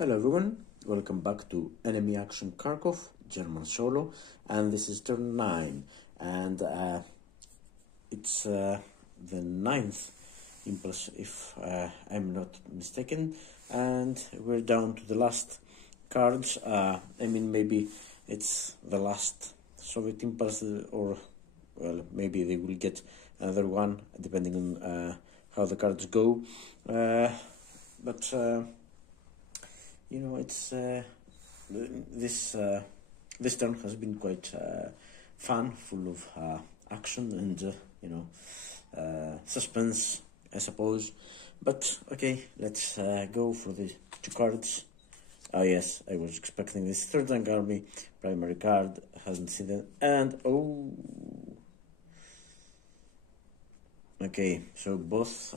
Hello everyone, welcome back to Enemy Action Kharkov, German solo, and this is turn 9, and it's the 9th impulse if I'm not mistaken, and we're down to the last cards. Maybe it's the last Soviet impulse, or well, maybe they will get another one depending on how the cards go, but it's this turn has been quite fun, full of action and suspense, I suppose. But okay, let's go for the two cards. Oh yes, I was expecting this. Third Tank Army, primary card, hasn't seen it, and oh, okay, so both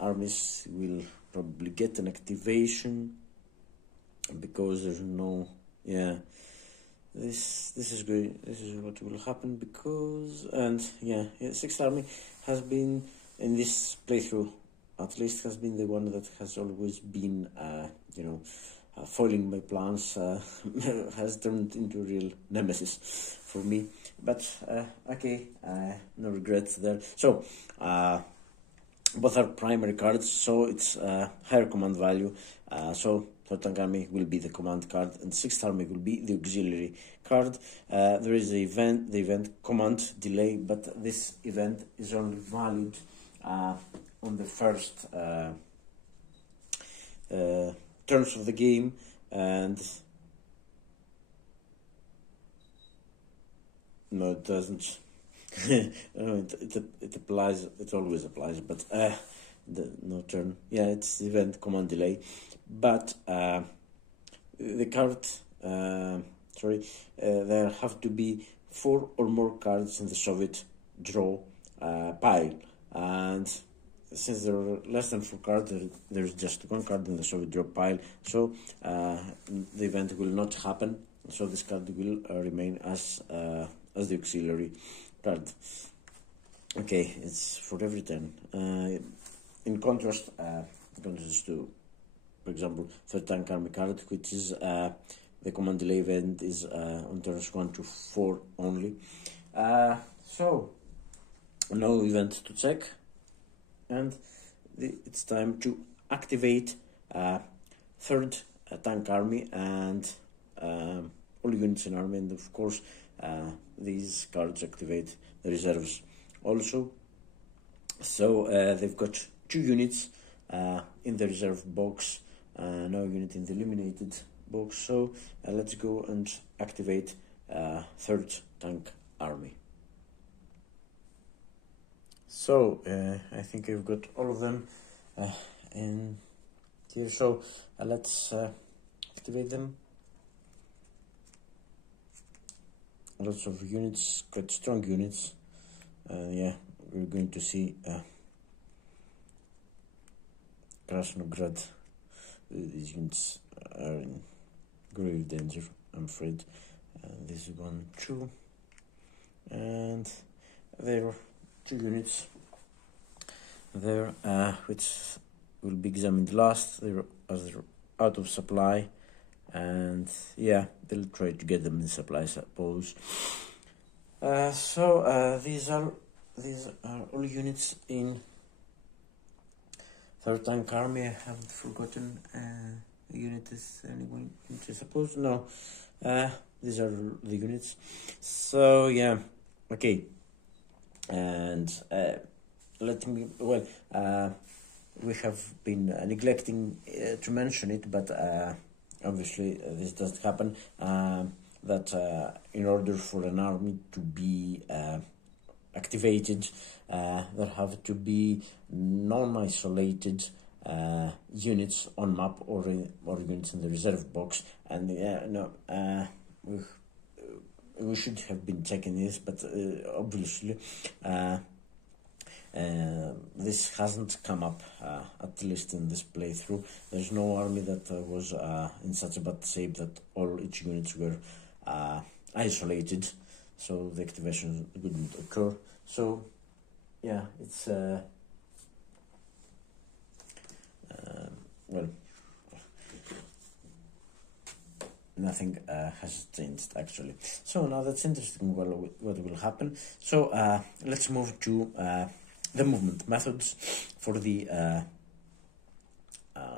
armies will probably get an activation because there's no, this is good. This is what will happen because, and Sixth Army has been in this playthrough, at least has been the one that has always been foiling my plans, has turned into a real nemesis for me, but okay, no regrets there. So both are primary cards, so it's higher command value. So Third Tank Army will be the command card, and Sixth Army will be the auxiliary card. There is the event command delay, but this event is only valid on the first turns of the game, and no, it doesn't. It applies. It always applies, but no turn. Yeah, it's event command delay, but the card. There have to be 4 or more cards in the Soviet draw pile, and since there are less than 4 cards, there's just 1 card in the Soviet draw pile. So the event will not happen. So this card will remain as the auxiliary card. Okay, it's for every turn. In contrast, to, for example, Third Tank Army card, which is the command delay event is on turns 1 to 4 only. So no event to check, and it's time to activate Third Tank Army and all units in army, and of course these cards activate the reserves also. So they've got 2 units in the reserve box, no unit in the eliminated box. So let's go and activate Third Tank Army. So I think I've got all of them in here, so let's activate them. Lots of units, quite strong units. We're going to see Krasnograd. These units are in grave danger, I'm afraid. This one too, and there are 2 units there which will be examined last. They're out of supply, and they'll try to get them in supply, I suppose. These are all units in Third Tank Army. I haven't forgotten a unit is anyone to suppose. No, these are the units. So okay, and we have been neglecting to mention it, but obviously this does happen, that in order for an army to be activated, there have to be non-isolated units on map or units in the reserve box, and we should have been checking this, but obviously this hasn't come up, at least in this playthrough. There's no army that was in such a bad shape that all its units were isolated, so the activation wouldn't occur. So it's nothing has changed actually. So now that's interesting. Well, what will happen? So let's move to the movement methods for the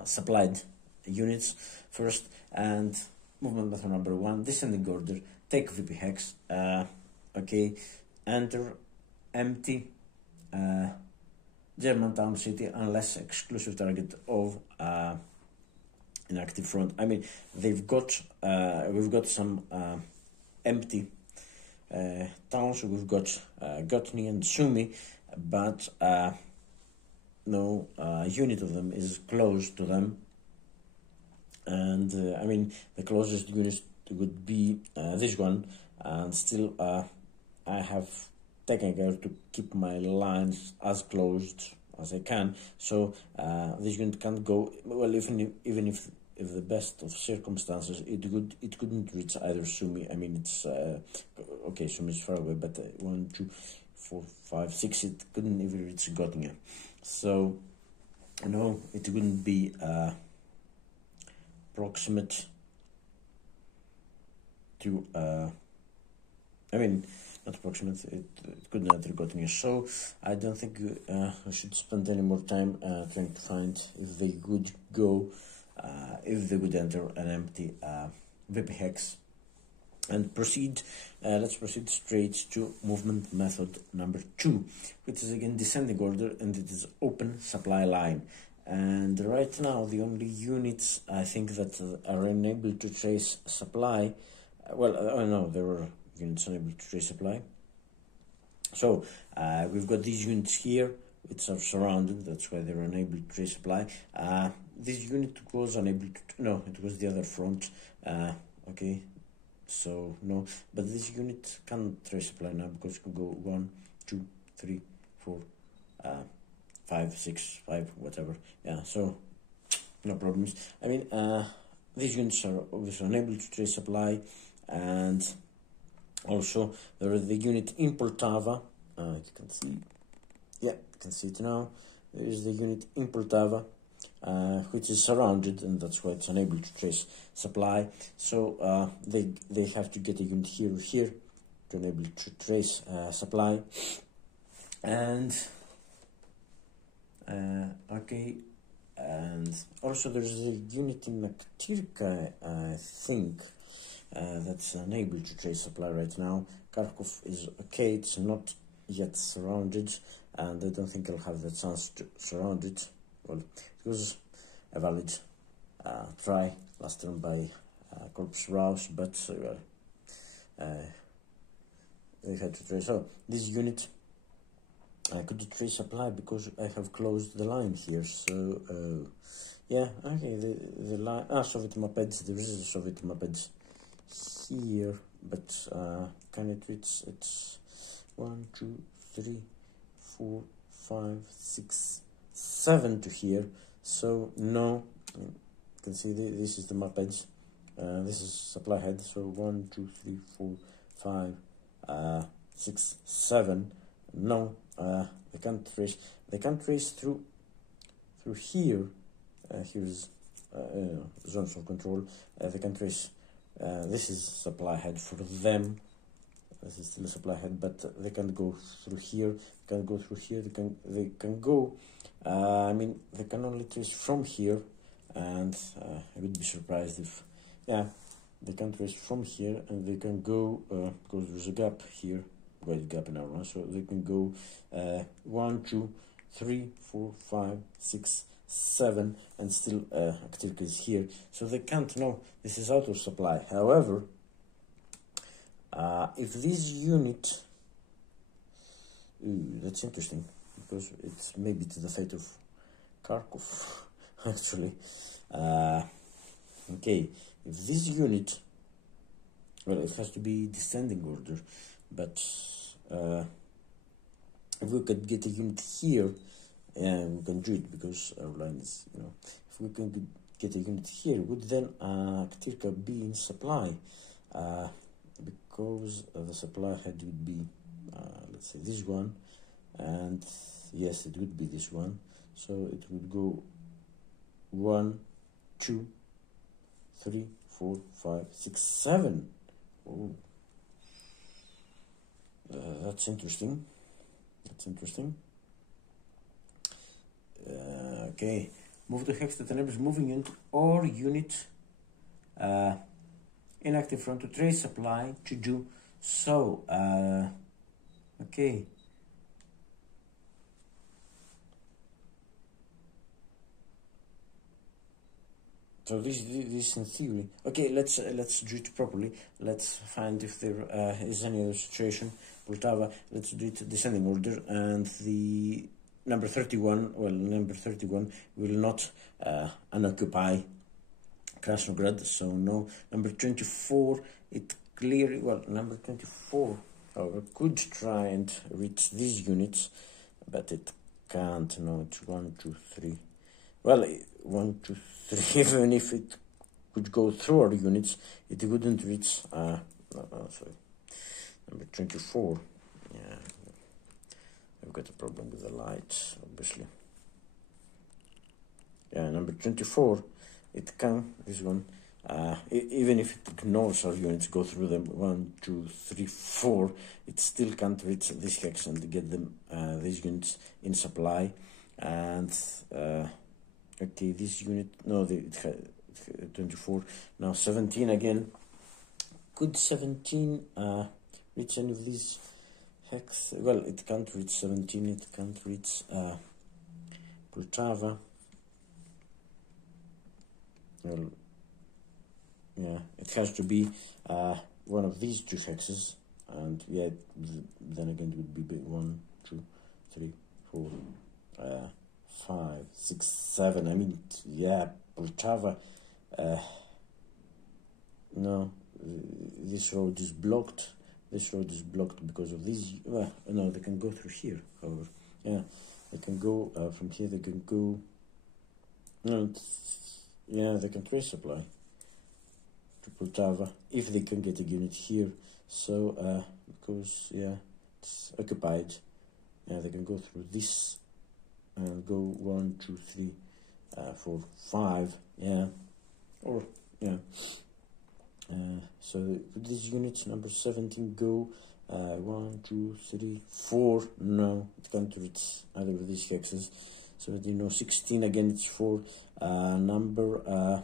supplied units first. And movement method number 1, descending order, take VP hex, okay, enter empty German town city unless exclusive target of an active front. I mean, they've got we've got some empty towns. We've got Gotny and Sumy, but no unit of them is close to them. And I mean, the closest unit would be this one, and still I have taken care to keep my lines as closed as I can. So this unit can't go well. Even if the best of circumstances, it couldn't reach either Sumy. I mean, it's okay. Sumy is far away, but 1, 2, 4, 5, 6. It couldn't even reach Göttingen. So no, it wouldn't be proximate to. I mean, not approximate, it could not have gotten you. So I don't think I should spend any more time trying to find if they would go, if they would enter an empty VP hex, and proceed. Let's proceed straight to movement method number 2, which is again descending order, and it is open supply line. And right now the only units I think that are unable to trace supply, well, oh no, there were units unable to trace supply. So we've got these units here which are surrounded, that's why they're unable to trace supply. This unit was unable to, no, it was the other front, okay, so no, but this unit can trace supply now because it can go 1, 2, 3, 4, 5, 6, 5, whatever, yeah, so no problems. I mean, these units are obviously unable to trace supply. And also there is the unit in Poltava, you can see, yeah, you can see it now. There is the unit in Poltava, which is surrounded, and that's why it's unable to trace supply. So they have to get a unit here or here to enable to trace supply. And okay, and also there's a unit in Maktirka, I think, that's unable to trace supply right now. Kharkov is okay, it's not yet surrounded, and I don't think I'll have the chance to surround it. Well, it was a valid try last time by Corpus Rouse, but they had to trace. So this unit I could trace supply because I have closed the line here. So yeah, okay, the line, Soviet mopeds, there is a Soviet mopeds here, but can it reach? It's 1, 2, 3, 4, 5, 6, 7 to here. So no, you can see this is the mopeds. This is supply head. So 1, 2, 3, 4, 5, 6, 7. No, they can't trace. They can't trace through here. Here's zones of control. They can trace. This is supply head for them. This is still a supply head, but they can go through here. They can go through here. They can go. I mean, they can only trace from here, and I would be surprised if, yeah, they can trace from here, and they can go because there's a gap here, wide gap in our run, so they can go 1, 2, 3, 4, 5, 6, 7, and still Aktirka is here, so they can't. No, this is out of supply. However, if this unit, that's interesting, because it's maybe to the fate of Kharkov, actually. Okay, if this unit, well, it has to be descending order, but if we could get a unit here, yeah, we can do it because our line is, you know, if we can get a unit here, would then Aktirka be in supply? Because the supply head would be, let's say, this one, and yes, it would be this one, so it would go 1, 2, 3, 4, 5, 6, 7. Oh, that's interesting. That's interesting. Okay, move the hex that enables moving unit or unit inactive front to trace supply to do so. Okay. So this in theory. Okay, let's do it properly. Let's find if there is any other situation. Poltava. Let's do it descending order, and the number 31. Well, number 31 will not unoccupy Krasnograd, so no. Number 24. It clearly, well, number 24, however, could try and reach these units, but it can't. No, it's 1, 2, 3. Well, 1, 2, 3. Even if it could go through our units, it wouldn't reach. Sorry, number 24. Yeah, I've got a problem with the light, obviously. Yeah, number 24. It can. This one. Even if it ignores our units, go through them 1, 2, 3, 4, it still can't reach this hex and get them these units in supply. And okay, this unit, no, it had 24. Now 17 again. Could 17 reach any of these hex? Well, it can't reach 17. It can't reach Poltava. Well, yeah, it has to be one of these two hexes, and yeah, then again it would be 1, 2, 3, 4, 5, 6, 7. I mean, yeah, Poltava. No, this road is blocked. This road is blocked because of these. Well, no, they can go through here. However, yeah, they can go from here. They can go. No, yeah, they can trace supply to Poltava if they can get a unit here. So because yeah, it's occupied. Yeah, they can go through this and go 1, 2, 3, 4, 5. Yeah, or yeah. So these units, number 17, go 1, 2, 3, 4. No, it can't reach either of these hexes. 17, no. 16 again, it's 4. Number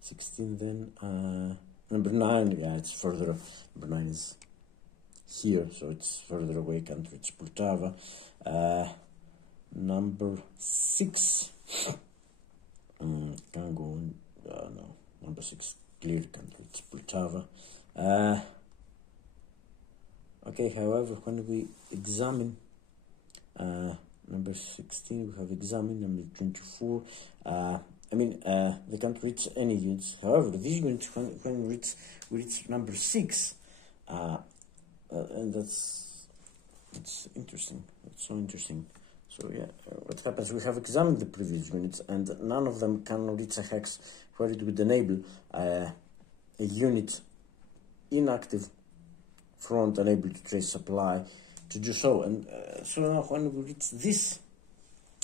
16 then. Number 9, yeah, it's further up. Number 9 is here, so it's further away, can't reach Poltava. Number 6 can go on. No, number 6 clearly can't reach Poltava. Okay, however, when we examine number 16, we have examined number 24. I mean, they can't reach any units. However, these units, when we reach number 6, and that's interesting. It's so interesting. So yeah, what happens? We have examined the previous units, and none of them can reach a hex where it would enable a unit inactive front unable to trace supply to do so. And so now when we reach this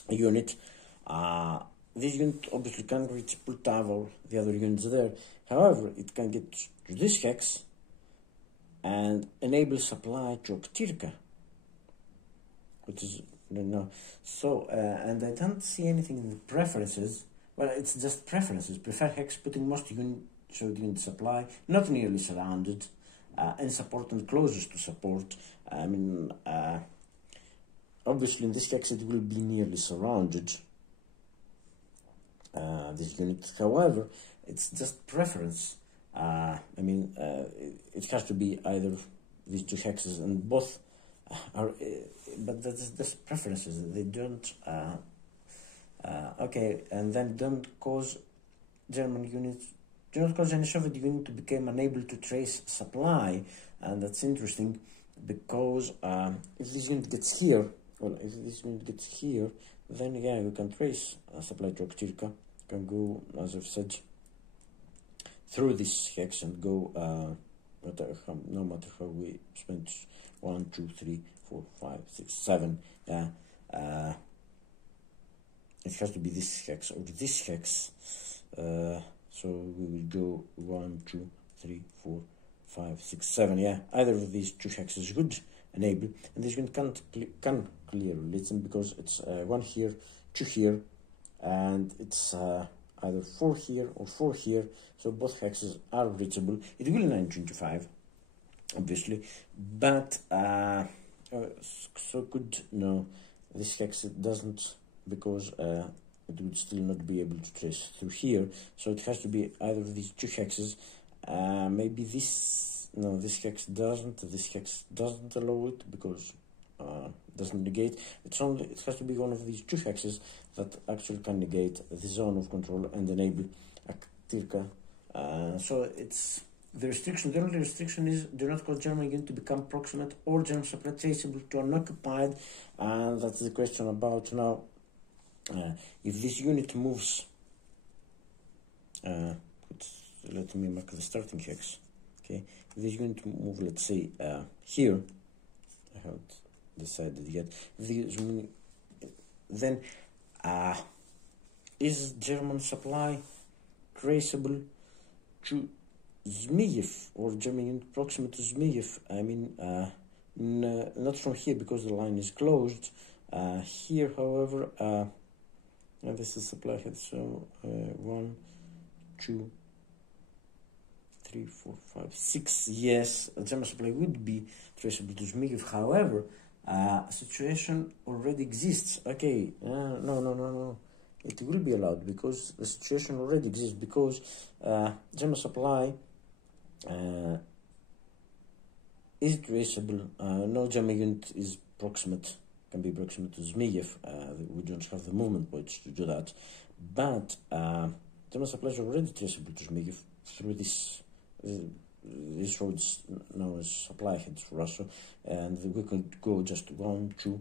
unit, this unit obviously can't reach Poltava or the other units there. However, it can get to this hex and enable supply to Oktirka, which is no. So and I don't see anything in the preferences. Well, it's just preferences. Prefer hex putting most unit supply, not nearly surrounded, and support and closest to support. I mean, obviously in this hex it will be nearly surrounded. This unit, however, it's just preference. I mean, it has to be either these two hexes, and both are, but that's just preferences. They don't. Okay, and then don't cause German units. Do not cause any Soviet unit to become unable to trace supply, and that's interesting because if this unit gets here, well, if this unit gets here, then yeah, we can trace supply to Oktirka. Can go, as I've said, through this hex and go no matter how we spend 1, 2, 3, 4, 5, 6, 7. Yeah, it has to be this hex or this hex. So we will go 1, 2, 3, 4, 5, 6, 7. Yeah, either of these two hexes would enable, and this unit can clear listen because it's 1 here, 2 here, and it's either 4 here or 4 here. So both hexes are reachable. It will 925, obviously, but so good. No, this hex it doesn't, because it would still not be able to trace through here. So it has to be either of these two hexes. Maybe this. No, this hex doesn't. This hex doesn't allow it because doesn't negate. It has to be one of these two hexes that actually can negate the zone of control and enable a Ktirka. So it's the restriction. The only restriction is do not cause German unit to become proximate or German supply traceable to unoccupied. And that's the question about now. If this unit moves, let me mark the starting hex. Okay, if this unit move, let's say here, I haven't decided yet. Then is German supply traceable to Zmiev or German unit proximate to Zmiev? I mean, not from here because the line is closed. Here, however, and this is supply head. So 1, 2, 3, 4, 5, 6. Yes, German supply would be traceable to Zmiev. However, a situation already exists. Okay, no. It will be allowed because the situation already exists, because German supply is traceable. No German unit is proximate, can be proximate to Zmiev. We don't have the movement points to do that. But German supply is already traceable to Zmiev through this roads known as supply heads for us. And we could go just 1, 2,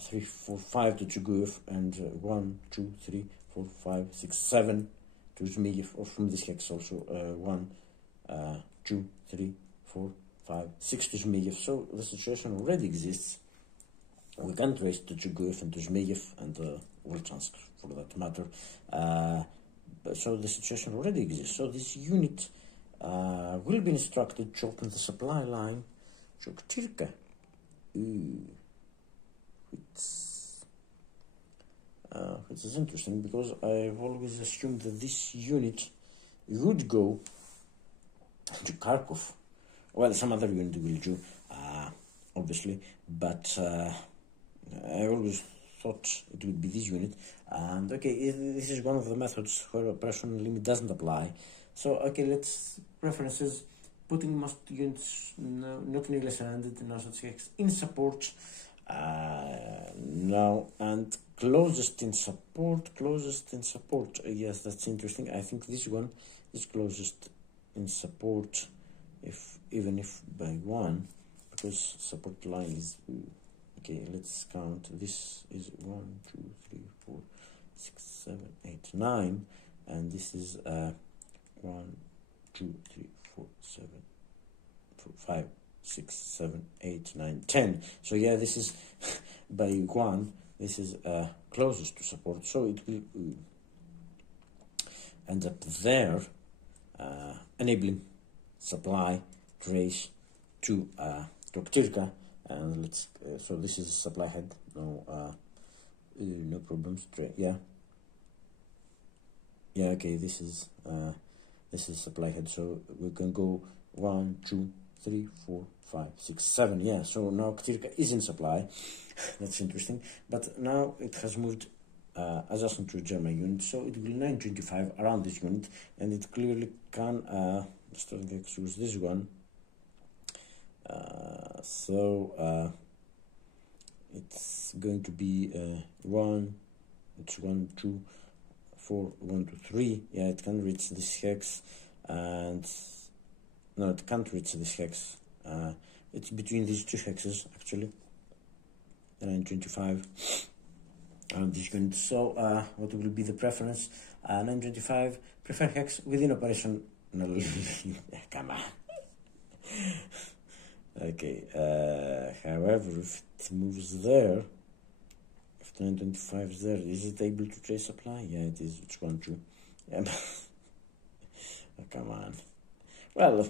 3, 4, 5 to Chuguyev, and 1, 2, 3, 4, 5, 6, 7 to Zmiev, or from this hex also 1, 2, 3, 4, 5, 6 to Zmiev. So the situation already exists. We can trace to Chuguyev and to Zmiev and Volchansk for that matter. So the situation already exists. So this unit will be instructed to open the supply line to Ktirka. Which is interesting, because I've always assumed that this unit would go to Kharkov. Well, some other unit will do, obviously, but I always thought it would be this unit. And okay, this is one of the methods where operational limit doesn't apply. So okay, let's preferences, putting most units not nearly surrounded in such hex in support. Now, and closest in support. Yes, that's interesting. I think this one is closest in support, even if by 1, because support line is okay. Let's count. This is 1, 2, 3, 4, 6, 7, 8, 9, and this is 1, 2, 3, 4, 7, 4, 5, 6, 7, 8, 9, 10. So yeah, this is by 1. This is closest to support. So it will end up there, enabling supply trace to Ktirka. And let's. So this is supply head. No problems. Yeah. Okay. This is supply head. So we can go 1, 2, 3, 4, 5, 6, 7. Yeah, so now Ktirka is in supply. That's interesting. But now it has moved adjacent to a German unit, so it will 925 around this unit, and it clearly can use this one. So it's going to be 1, 2, 4, 1, 2, 3. Yeah, it can reach this hex, and no, it can't reach this hex. It's between these two hexes, actually. 925 and this unit. So what will be the preference? 925 prefer hex within operational. Come on. Okay. However, if it moves there, if 925 is there, is it able to trace supply? Yeah, it is. It's 1, 2. Yeah. Well,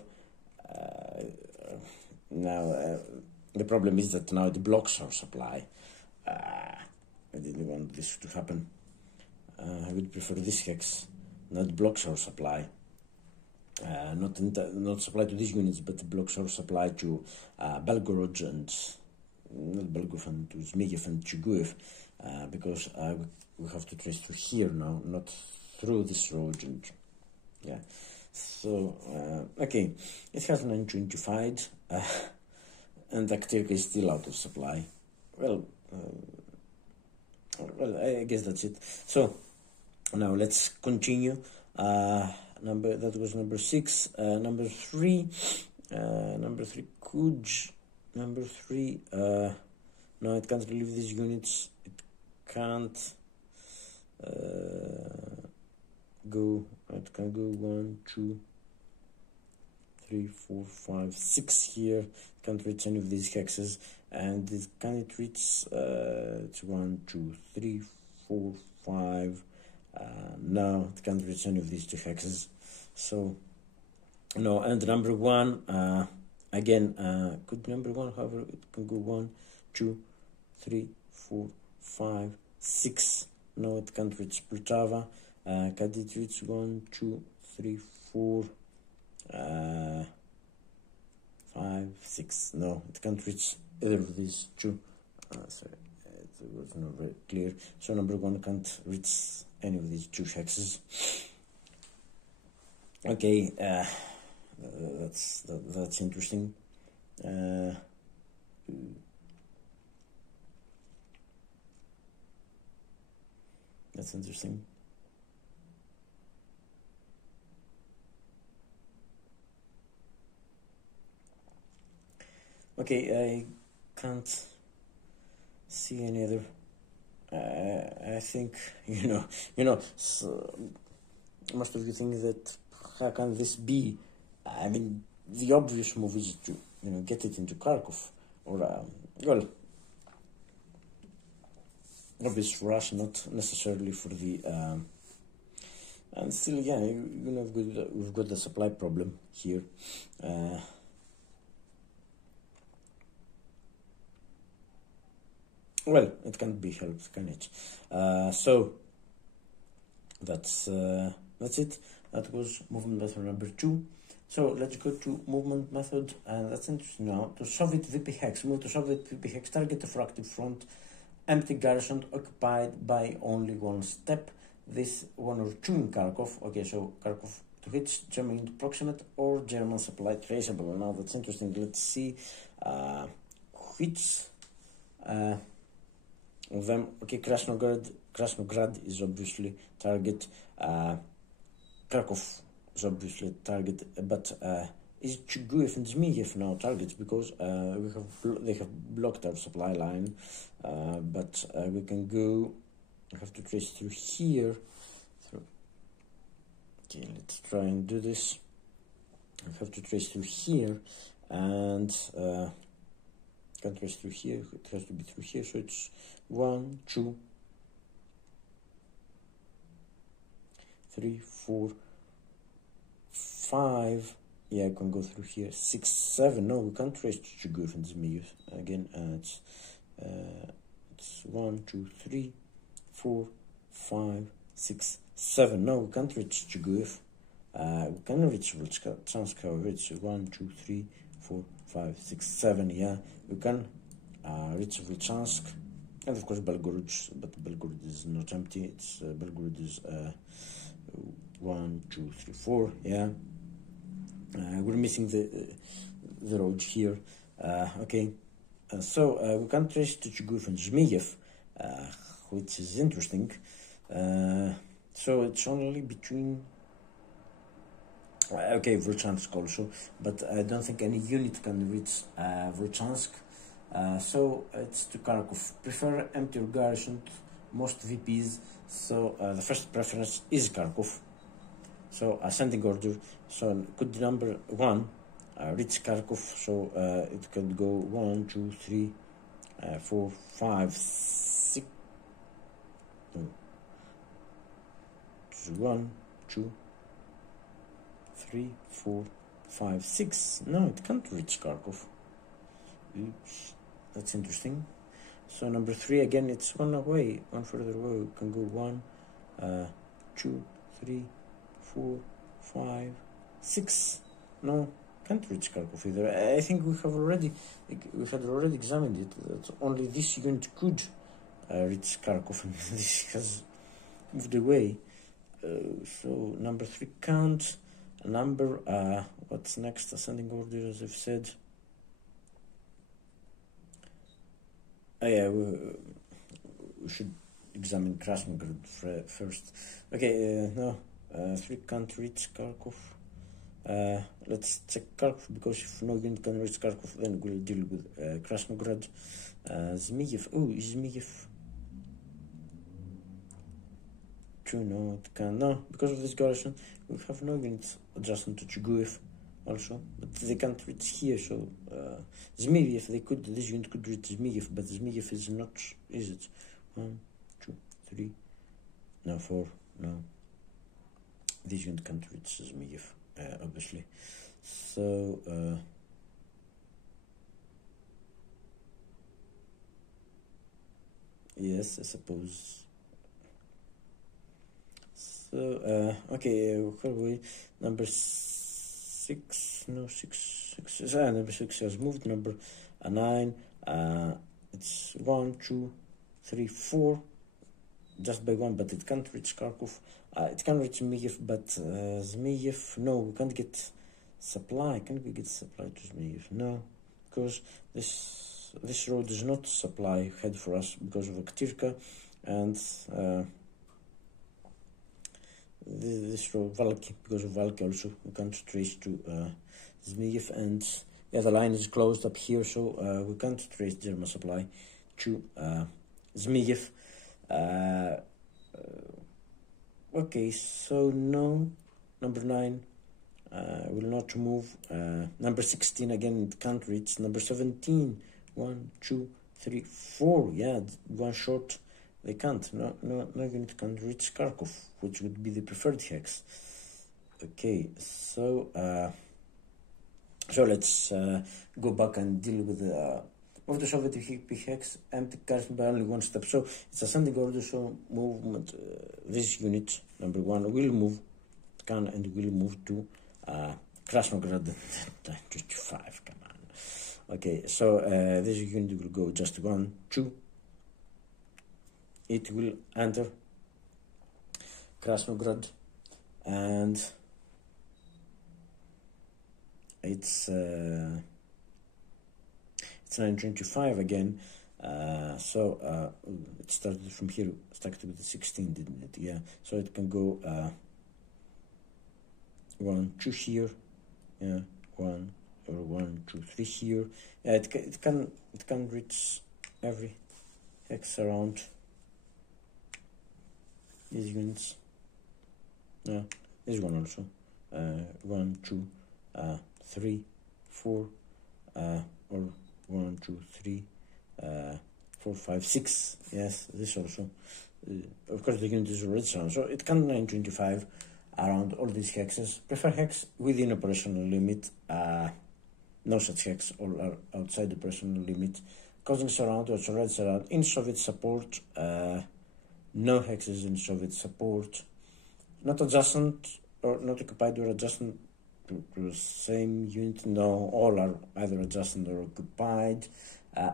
now the problem is that now it blocks our supply. I didn't want this to happen. I would prefer this hex, not blocks our supply. Not supply to these units, but blocks our supply to Belgorod and not Belgorod and to Zmiev and Chuguev, because we have to trace through here now, not through this road. And yeah, so okay, it has an unjustified, and Aktirka is still out of supply. Well, I guess that's it. So now let's continue. That was number 6. Number 3. Number 3 Kuj. Number 3. No, it can't relieve these units. It can't go. It can go 1, 2, 3, 4, 5, 6 here. It can't reach any of these hexes. And can it reach? It's 1, 2, 3, 4, 5. No, it can't reach any of these 2 hexes. So no, and number 1 again, good number 1, however, it can go 1, 2, 3, 4, 5, 6. No, it can't reach Poltava. Can it reach 1, 2, 3, 4, 5, 6? No, it can't reach either of these 2. Sorry, it was not very clear. So number 1 can't reach any of these 2 hexes. Okay, that's interesting. That's interesting. Okay, I can't see any other. I think so most of you think that how can this be? I mean, the obvious move is to get it into Kharkov, or well, obvious for us, not necessarily for the. And still, yeah, we've got the supply problem here. Well, it can't be helped, can it? So that's it. That was movement method number 2. So let's go to movement method, and that's interesting now. To Soviet VP hex, move to Soviet VP hex, target of active front, empty garrison occupied by only 1 step. This 1 or 2 in Kharkov. Okay, so Kharkov to hit German into proximate or German supply traceable. Now that's interesting. Let's see which of them. Okay, Krasnograd is obviously target. Kharkov is obviously target, but is Chuguev and Zmiev now targets, because they have blocked our supply line, but we can go. I have to trace through here. Okay, let's try and do this. I have to trace through here, and can't trace through here. It has to be through here. So it's 1, 2, 3, 4, 5. Yeah, I can go through here. 6, 7. No, we can't trace Chuguev and Zmiev. Again, it's 1, 2, 3, 4, 5, 6, 7. No, we can't reach Chuguev. We can reach Volchansk, however, it's 1, 2, 3, 4, 5, 6, 7. Yeah, we can reach Volchansk. And of course Belgorod, but Belgorod is not empty. It's Belgorod is 1, 2, 3, 4. Yeah, we're missing the road here. Okay, so we can trace to Chuguev and Zmiev, which is interesting. So it's only between. Okay, Volchansk also, but I don't think any unit can reach Volchansk. So it's to Kharkov. Prefer empty or garrison, most VPs. So the first preference is Kharkov. So ascending order. So could number 1 reach Kharkov. So it can go 1, 2, 3, 4, 5, 6. 1, 2, 3, 4, 5, 6. No, it can't reach Kharkov. Oops, that's interesting. So number 3 again, it's one away, one further away. We can go 1, 2, 3, 4, 5, 6. No, can't reach Kharkov either. I think we had already examined it. That only this unit could reach Kharkov, and this has moved away. So number 3 can't. Number what's next? Ascending order, as I've said. Yeah, we should examine Krasnograd first. Okay, no, 3 can't reach Kharkov. Let's check Kharkov, because if no unit can reach Kharkov, then we'll deal with Krasnograd. Zmiev. Oh, is Zmiev true? No, it can. No, because of this garrison, we have no units adjacent to Chuguev also, but they can't reach here. So Zmiev, this unit could reach Zmiev, but Zmiev is not, is it? 1, 2, 3, no, 4, no. This unit can't reach Zmiev, obviously. So yes, I suppose. So okay, number 6, no, 6, number 6 has moved. Number 9, it's 1, 2, 3, 4, just by 1, but it can't reach Kharkov. It can reach Zmiev, but Zmiev, no, we can't get supply. Can we get supply to Zmiev? No, because this road is not supply head for us because of Aktirka, and this road Valky, because of Valky also we can't trace to Zmiev, and yeah, the line is closed up here, so we can't trace German supply to Zmiev. Okay, so no, number 9 will not move. Number 16 again, it can't reach. Number 17, 1, 2, 3, 4. Yeah, 1 short. They can't. No unit can reach Kharkov, which would be the preferred hex. Okay, so let's go back and deal with the of the Soviet hex. Empty cards by only 1 step. So it's ascending order. So movement. This unit number 1 will move, can and will move to Krasnograd. 25. Come on. Okay, so this unit will go just 1, 2. It will enter Krasnograd, and it's 925 again. So it started from here, started with the 16, didn't it? Yeah. So it can go 1, 2 here, yeah, 1 or 1, 2, 3 here. Yeah, it can reach every hex around these units. Yeah, this one also. 1, 2, 3, 4, or 1, 2, 3, 4, 5, 6. Yes, this also. Of course, the unit is already surrounded, so it can 925 around all these hexes. Prefer hex within operational limit. No such hex, all are outside the operational limit. Causing surround or already surround in Soviet support. No hexes in Soviet support. Not adjacent or not occupied or adjacent to the same unit. No, all are either adjacent or occupied.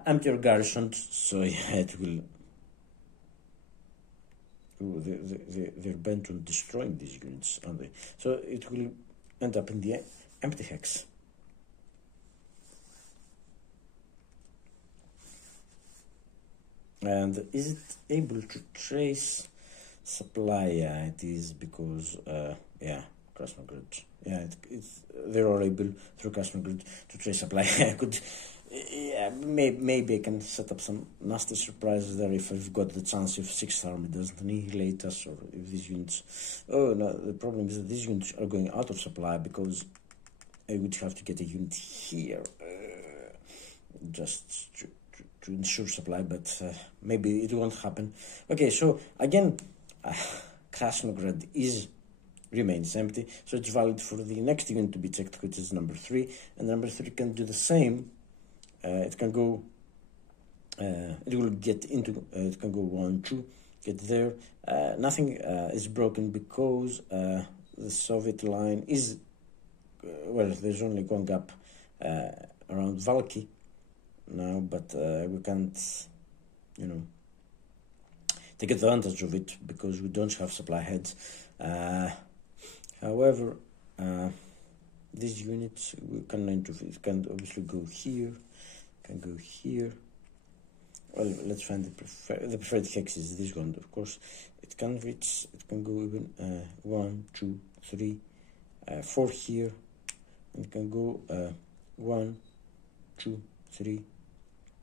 Empty or garrisoned, so yeah, it will. They're bent on destroying these units, aren't they? So it will end up in the empty hex. And is it able to trace supply? Yeah, it is, because yeah, Krasnograd. Yeah, they're all able through Krasnograd to trace supply. I could, yeah, maybe I can set up some nasty surprises there if I've got the chance, if 6th Army doesn't annihilate us, or if these units. Oh no, the problem is that these units are going out of supply, because I would have to get a unit here just to ensure supply, but maybe it won't happen. Okay, so again, Krasnograd is remains empty, so it's valid for the next unit to be checked, which is number 3, and number 3 can do the same. It can go, it will get into, it can go 1, 2, get there. Nothing is broken because the Soviet line is, well, there's only one gap around Valky now, but we can't, you know, take advantage of it because we don't have supply heads. However, these units we can it can obviously go here, can go here. Well, let's find the preferred hex is this one, of course. It can reach, it can go even 1, 2, 3, 4 here. It can go 1, 2, 3,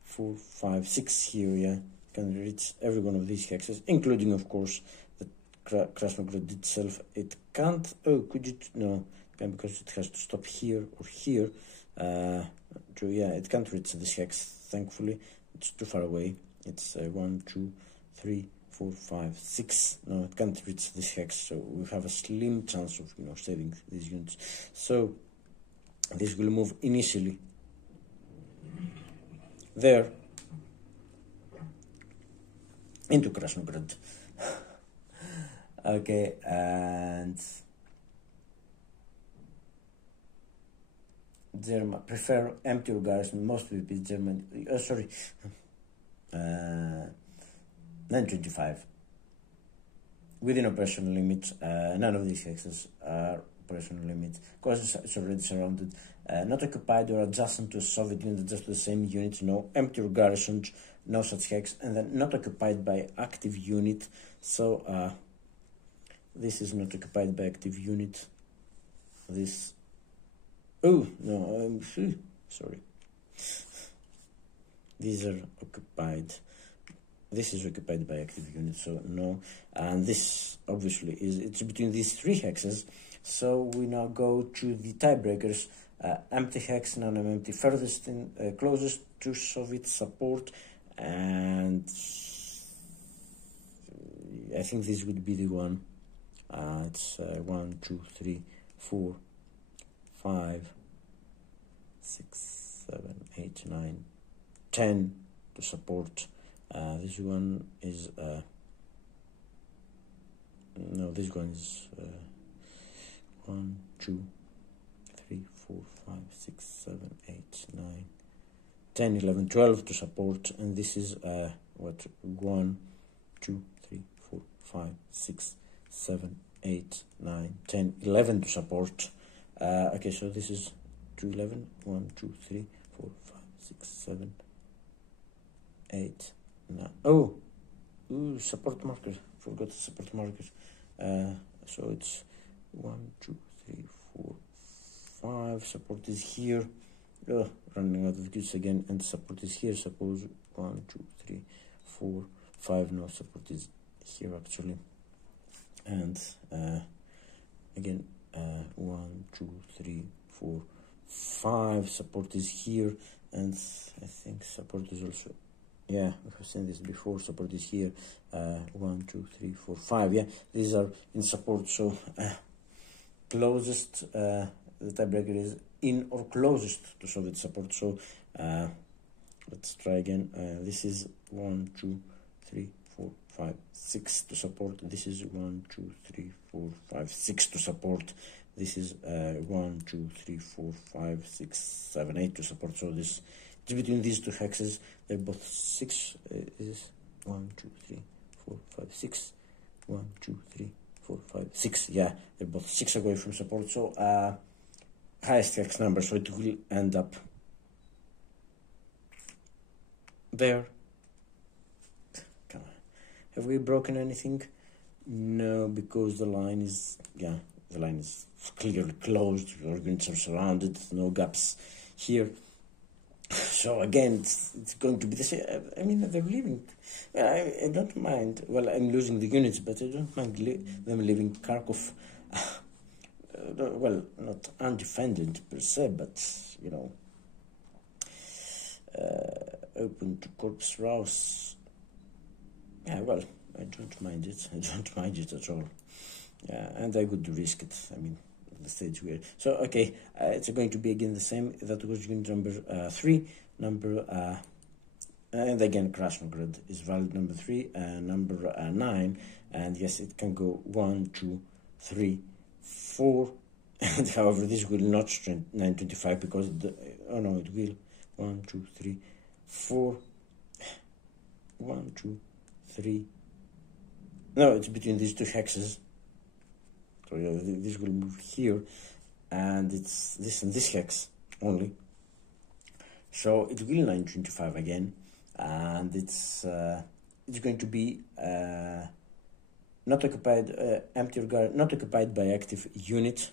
4, 5, 6 here, yeah. Can reach every one of these hexes, including, of course, the Krasnograd itself. It can't, oh, could you, no, can, because it has to stop here or here. Yeah, it can't reach this hex, thankfully. It's too far away. It's 1, 2, 3, 4, 5, 6. No, it can't reach this hex, so we have a slim chance of, you know, saving these units. So this will move initially there into Krasnograd. Okay, and German prefer empty garrison. Most people German. Sorry, 925 within operational limit. None of these hexes are operational limit because it's already surrounded. Not occupied or adjacent to a Soviet unit, just the same units. No empty garrisons. No such hex, and then not occupied by active unit. So this is not occupied by active unit. This, oh no, sorry. These are occupied. This is occupied by active unit, so no. And this obviously is, it's between these 3 hexes. So we now go to the tiebreakers. Empty hex, non-empty, furthest in, closest to Soviet support. And I think this would be the one. It's 1, 2, 3, 4, 5, 6, 7, 8, 9, 10 to support. This one is no, this one is 1, 2, 3, 4, 5, 6, 7, 8, 9, 10, 11, 12 to support, and this is what, 1, 2, 3, 4, 5, 6, 7, 8, 9, 10, 11 to support. Okay, so this is 2, 11, 1, 2, 3, 4, 5, 6, 7, 8, 9. Oh, ooh, support marker. Forgot the support marker. So it's 1, 2, 3, 4, 5. Support is here. Running out of goods again, and support is here. Suppose 1, 2, 3, 4, 5. No, support is here actually. And again, 1, 2, 3, 4, 5. Support is here, and I think support is also, yeah, we have seen this before. Support is here. 1, 2, 3, 4, 5. Yeah, these are in support. So closest, the tiebreaker is in or closest to Soviet support. So let's try again. This is 1, 2, 3, 4, 5, 6 to support. This is 1, 2, 3, 4, 5, 6 to support. This is 1, 2, 3, 4, 5, 6, 7, 8 to support. So this is between these 2 hexes. They're both 6. Is 1, 2, 3, 4, 5, 6. 1, 2, 3, 4, 5, 6. Yeah, they're both 6 away from support. So highest hex number. So it will end up there. Come on. Have we broken anything? No, because the line is, yeah, the line is clearly closed. Our units are surrounded. No gaps here. So again, it's going to be the same. I mean, they're leaving. I don't mind. Well, I'm losing the units, but I don't mind them leaving Kharkov. Well, not undefended per se, but, you know, open to corpse rouse. Yeah, well, I don't mind it. I don't mind it at all. And I would risk it. I mean, the stage where. So okay, it's going to be again the same. That was unit number 3, number and again Krasnograd is valid number 3, number 9, and yes, it can go 1, 2, 3, 4. And however, this will not strength 925 because oh no, it will 1, 2, 3, 4. 1, 2, 3. No, it's between these two hexes. So yeah, this will move here, and it's this and this hex only. So it will 925 again, and it's going to be not occupied, empty regard, not occupied by active unit.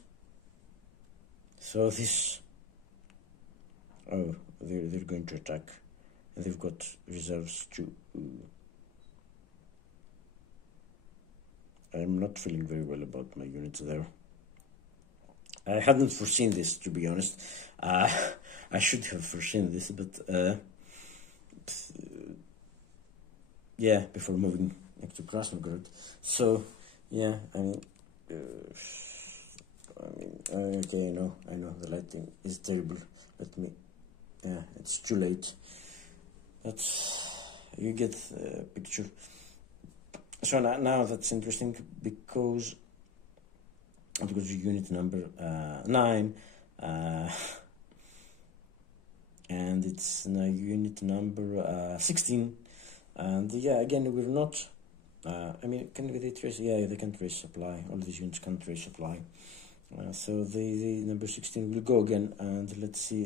So this, oh, they're going to attack, and they've got reserves to. I'm not feeling very well about my units there. I hadn't foreseen this, to be honest. I should have foreseen this, but yeah, before moving to Krasnograd. So yeah, I mean, okay, I know the lighting is terrible. Let me, yeah, it's too late. But you get a picture. So now that's interesting because it was unit number 9, and it's now unit number 16, and yeah, again we're not. I mean, can they trace? Yeah, they can trace supply. All these units can trace supply. So the number 16 will go again, and let's see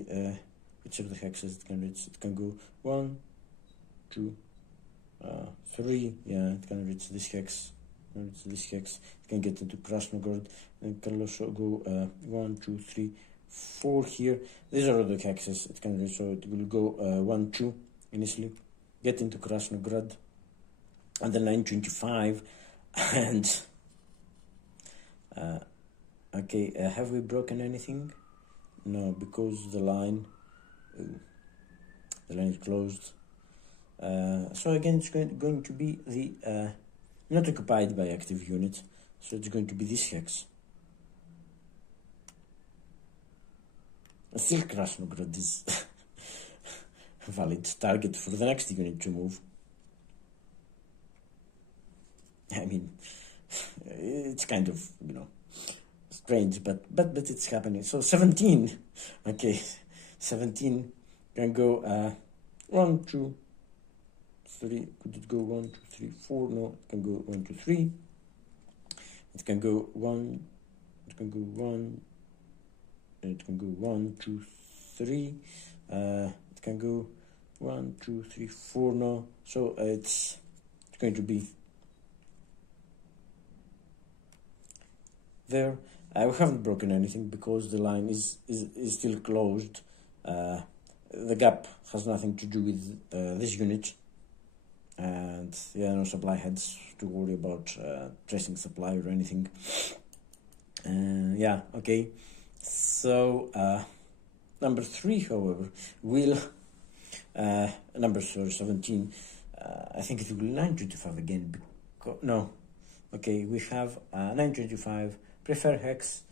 which of the hexes it can reach. It can go 1, 2. 3, yeah, it can reach this hex. It can get into Krasnograd, and it can also go 1, 2, 3, 4 here. These are all the hexes it can reach, so it will go 1, 2 initially, get into Krasnograd, and then 925, and okay, have we broken anything? No, because the line is closed. So again, it's going to be the not occupied by active unit, so it's going to be this hex. Still Krasnograd is a valid target for the next unit to move. I mean, it's kind of, strange, but it's happening. So 17, okay, 17 can go 1, 2, 3. Could it go 1, 2, 3, 4? No, it can go 1, 2, 3. It can go 1. It can go 1. It can go 1, 2, 3. It can go 1, 2, 3, 4. No, so it's going to be there. We haven't broken anything because the line is still closed. The gap has nothing to do with this unit. And yeah, no supply heads to worry about tracing supply or anything. Yeah, okay. So number 3, however, will number 17. I think it will 925 again. No, okay. We have 925 prefer hex,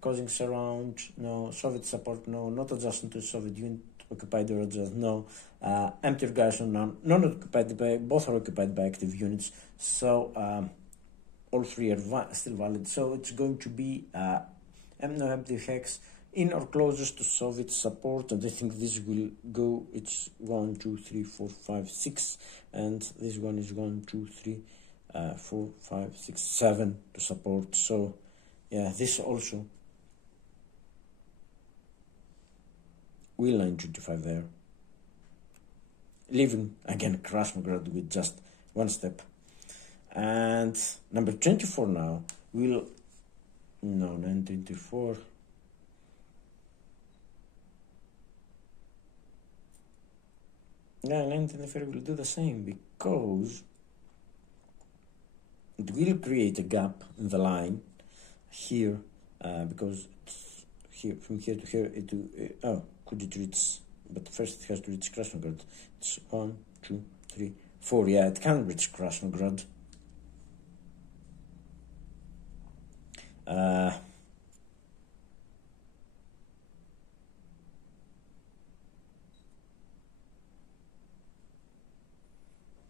causing surround. No Soviet support. No, not adjacent to Soviet unit. Occupied or adjacent, no. Empty garrison, none. Non-occupied by, both are occupied by active units. So all 3 are still valid. So it's going to be no empty hex in or closest to Soviet support, and I think this will go. It's 1, 2, 3, 4, 5, 6, and this one is 1, 2, 3, 4, 5, 6, 7 to support. So yeah, this also will 925 there, leaving again Krasnograd with just 1 step. And number 24 now will, no, 924. Yeah, 924 will do the same because it will create a gap in the line here, because here, from here to here, it will, could it reach, but first it has to reach Krasnograd. It's 1, 2, 3, 4. Yeah, it can reach Krasnograd.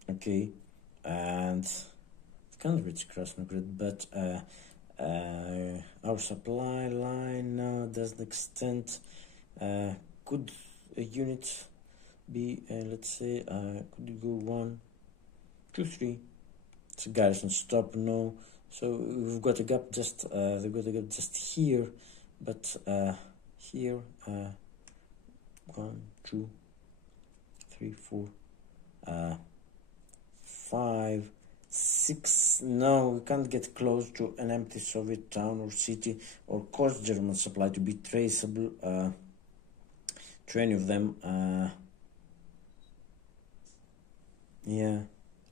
Okay, and it can't reach Krasnograd, but our supply line now doesn't extend. Could a unit be, let's say, could it go 1, 2, 3? It's a garrison stop, no. So we've got a gap just, they've got a gap just here, but here, 1, 2, 3, 4, 5, 6. No, we can't get close to an empty Soviet town or city or cause German supply to be traceable to any of them. Yeah,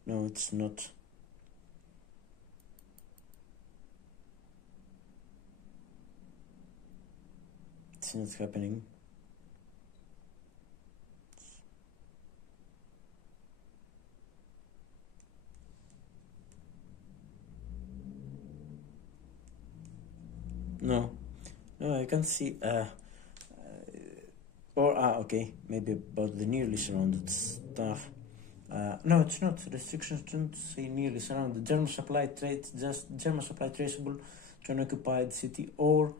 no, it's not. It's not happening. No, I can't see. Okay, maybe about the nearly surrounded stuff. No, it's not. Restrictions don't say nearly surrounded. German supply trade, just German supply traceable to an occupied city, or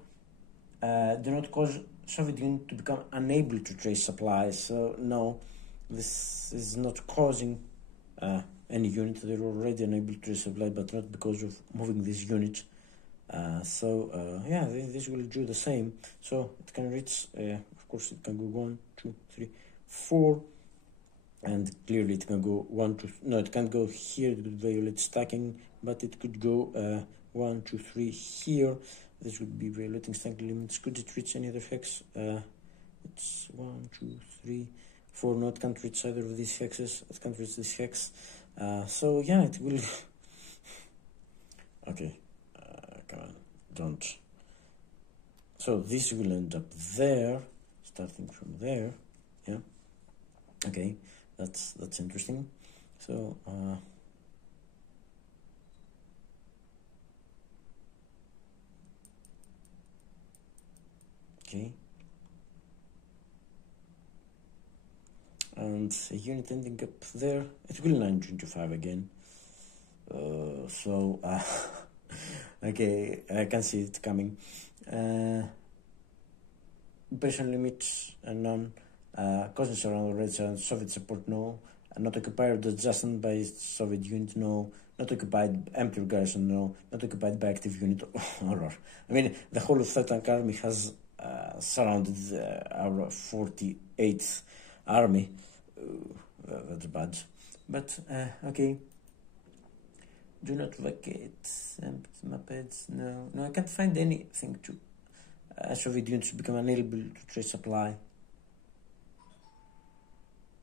do not cause Soviet Union to become unable to trace supplies. So no, this is not causing any unit. They're already unable to trace supply, but not because of moving this unit. Yeah, this will do the same. So it can reach, of course, it can go 1, 2, 3, 4, and clearly it can go 1, 2. No, it can't go here with violet stacking, but it could go 1, 2, 3 here. This would be violating stacking limits. Could it reach any other hex? It's 1, 2, 3, 4. No, it can't reach either of these hexes. It can't reach this hex. So yeah, it will. Okay. Come on, don't. So this will end up there, starting from there. Yeah. Okay, that's interesting. So okay, and a unit ending up there. It will 925 again. Okay, I can see it coming. Operation limits none. Cousins around the red side. Soviet support no. Not occupied or adjacent by Soviet unit no. Not occupied empty garrison no. Not occupied by active unit horror. I mean, the whole of Third Tank Army has surrounded our 48th Army. That's bad. But okay. Do not vacate. Empty mappets. No, I can't find anything to Soviet units become unable to trace supply.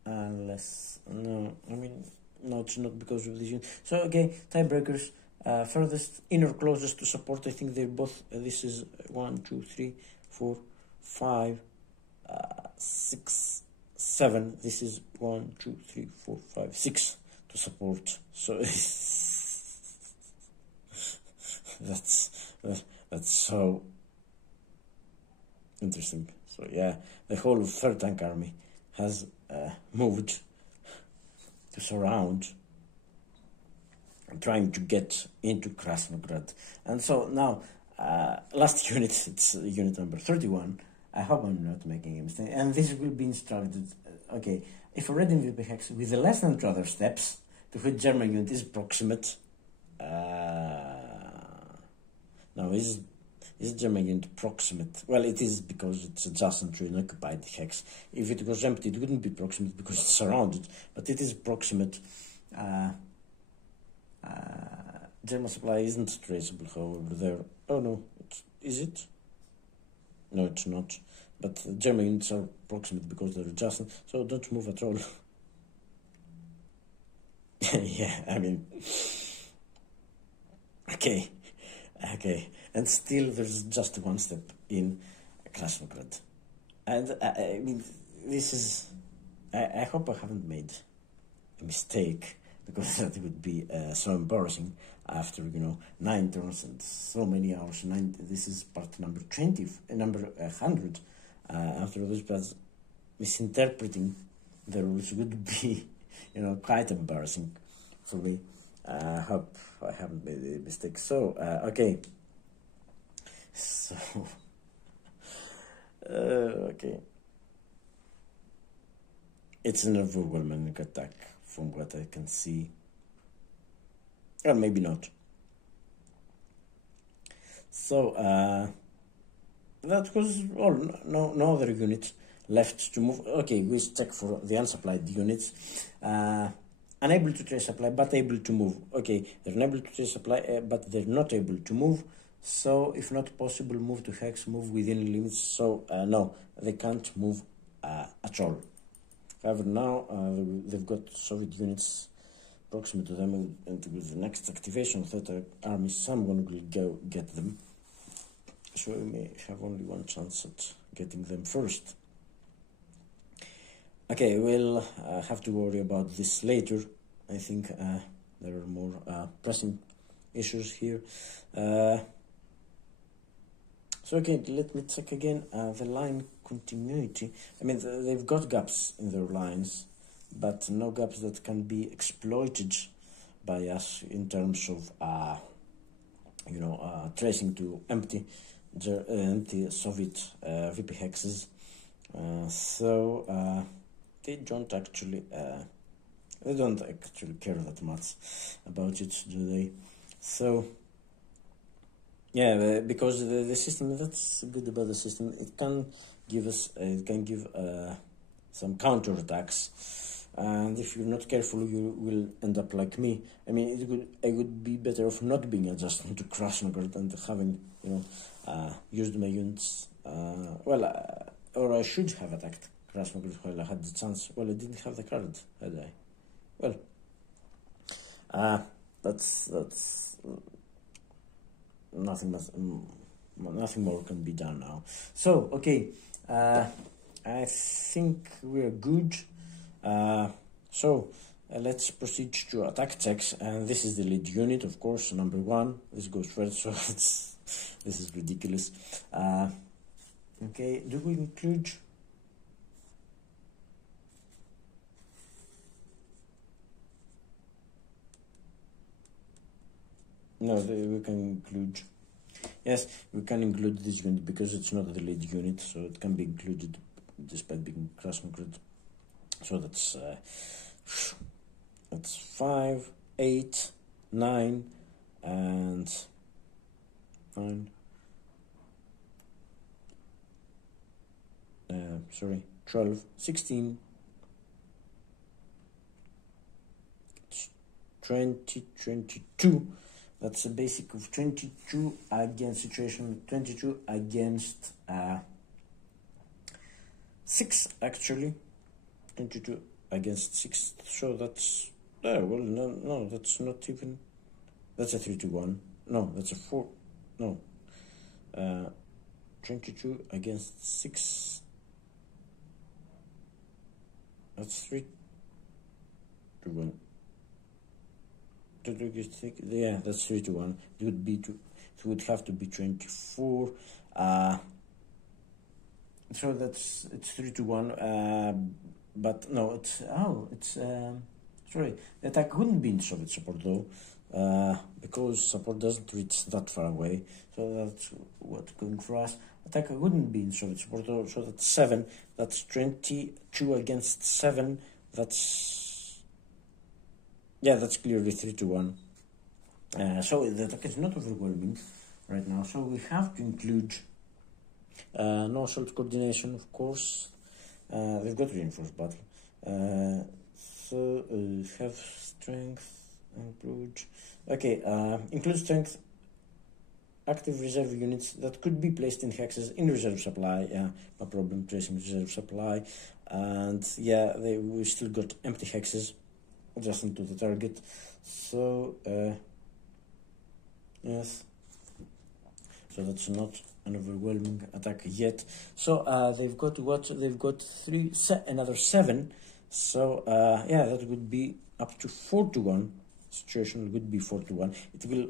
Unless, no, I mean, no, it's not because of these units. So, okay, tiebreakers. Furthest in or closest to support, I think they're both, this is 1, 2, 3, 4, 5, 6, 7. This is 1, 2, 3, 4, 5, 6 to support. So, that's so interesting. So yeah, the whole of Third Tank Army has moved to surround, trying to get into Krasnograd. And so now, last unit, it's unit number 31. I hope I'm not making a mistake. And this will be instructed. Okay, if a red MVP hex with the less than 2 other steps to which German unit is proximate. Now, is German unit proximate? Well, it is because it's adjacent to an occupied hex. If it was empty, it wouldn't be proximate because it's surrounded, but it is proximate. German supply isn't traceable, however, there. Oh no, is it? No, it's not. But German units are proximate because they're adjacent, so don't move at all. Yeah, I mean, okay, and still there's just 1 step in Krasnograd, and I mean, this is. I hope I haven't made a mistake because that would be so embarrassing after 9 turns and so many hours. This is part number 20, number 100. After this, but misinterpreting the rules would be quite embarrassing for me. I hope I haven't made a mistake. So okay, so okay, it's an overwhelming attack from what I can see, or maybe not. So that was all. No other units left to move. Okay, we check for the unsupplied units. Unable to trace supply, but able to move. Okay, they're unable to trace supply, but they're not able to move. So, if not possible, move to hex, move within limits. So, no, they can't move at all. However, now they've got Soviet units proximate to them, and with the next activation of that army, someone will go get them. So, we may have only one chance at getting them first. Okay, we'll have to worry about this later. I think there are more pressing issues here. So okay, let me check again the line continuity. I mean, they've got gaps in their lines, but no gaps that can be exploited by us in terms of tracing to empty Soviet VP hexes. They don't actually care that much about it, do they? So yeah, because the system, that's good about the system. It can give us, some counter attacks, and if you're not careful, you will end up like me. I mean, I would be better off not being adjusted to Krasnogorod and having used my units. Or I should have attacked Krasnogorod while I had the chance. Well, I didn't have the card, had I? Well, that's nothing more can be done now. So okay, I think we're good. Let's proceed to attack checks, and this is the lead unit, of course, number 1. This goes first, so this is ridiculous. Okay, do we include? No, we can include. Yes, we can include this unit because it's not the lead unit, so it can be included despite being Krasnogorod. So that's 5, 8, 9, and 9. 12, 16, 20, 22. That's a basic of 22 against situation 22 against 6 actually. 22 against 6. So that's no, that's not even. That's a 3-1. No, that's a 4. No. 22 against 6. That's 3-1. Yeah, that's 3-1. It would be it would have to be 24. So it's 3-1. But no, it's sorry. The attack wouldn't be in Soviet support though, because support doesn't reach that far away. So that's what's going for us. Attack wouldn't be in Soviet support though. So that's 7. That's 22 against 7. That's clearly 3-1. So the attack is not overwhelming right now. So we have to include no assault coordination, of course. They've got reinforced battle. Have strength, include. Okay, include strength, active reserve units that could be placed in hexes in reserve supply. Yeah, no problem tracing reserve supply. And yeah, we still got empty hexes adjacent to the target. So yes, so that's not an overwhelming attack yet. So they've got what? They've got another 7. So yeah, that would be up to 4 to 1. Situation would be 4 to 1. It will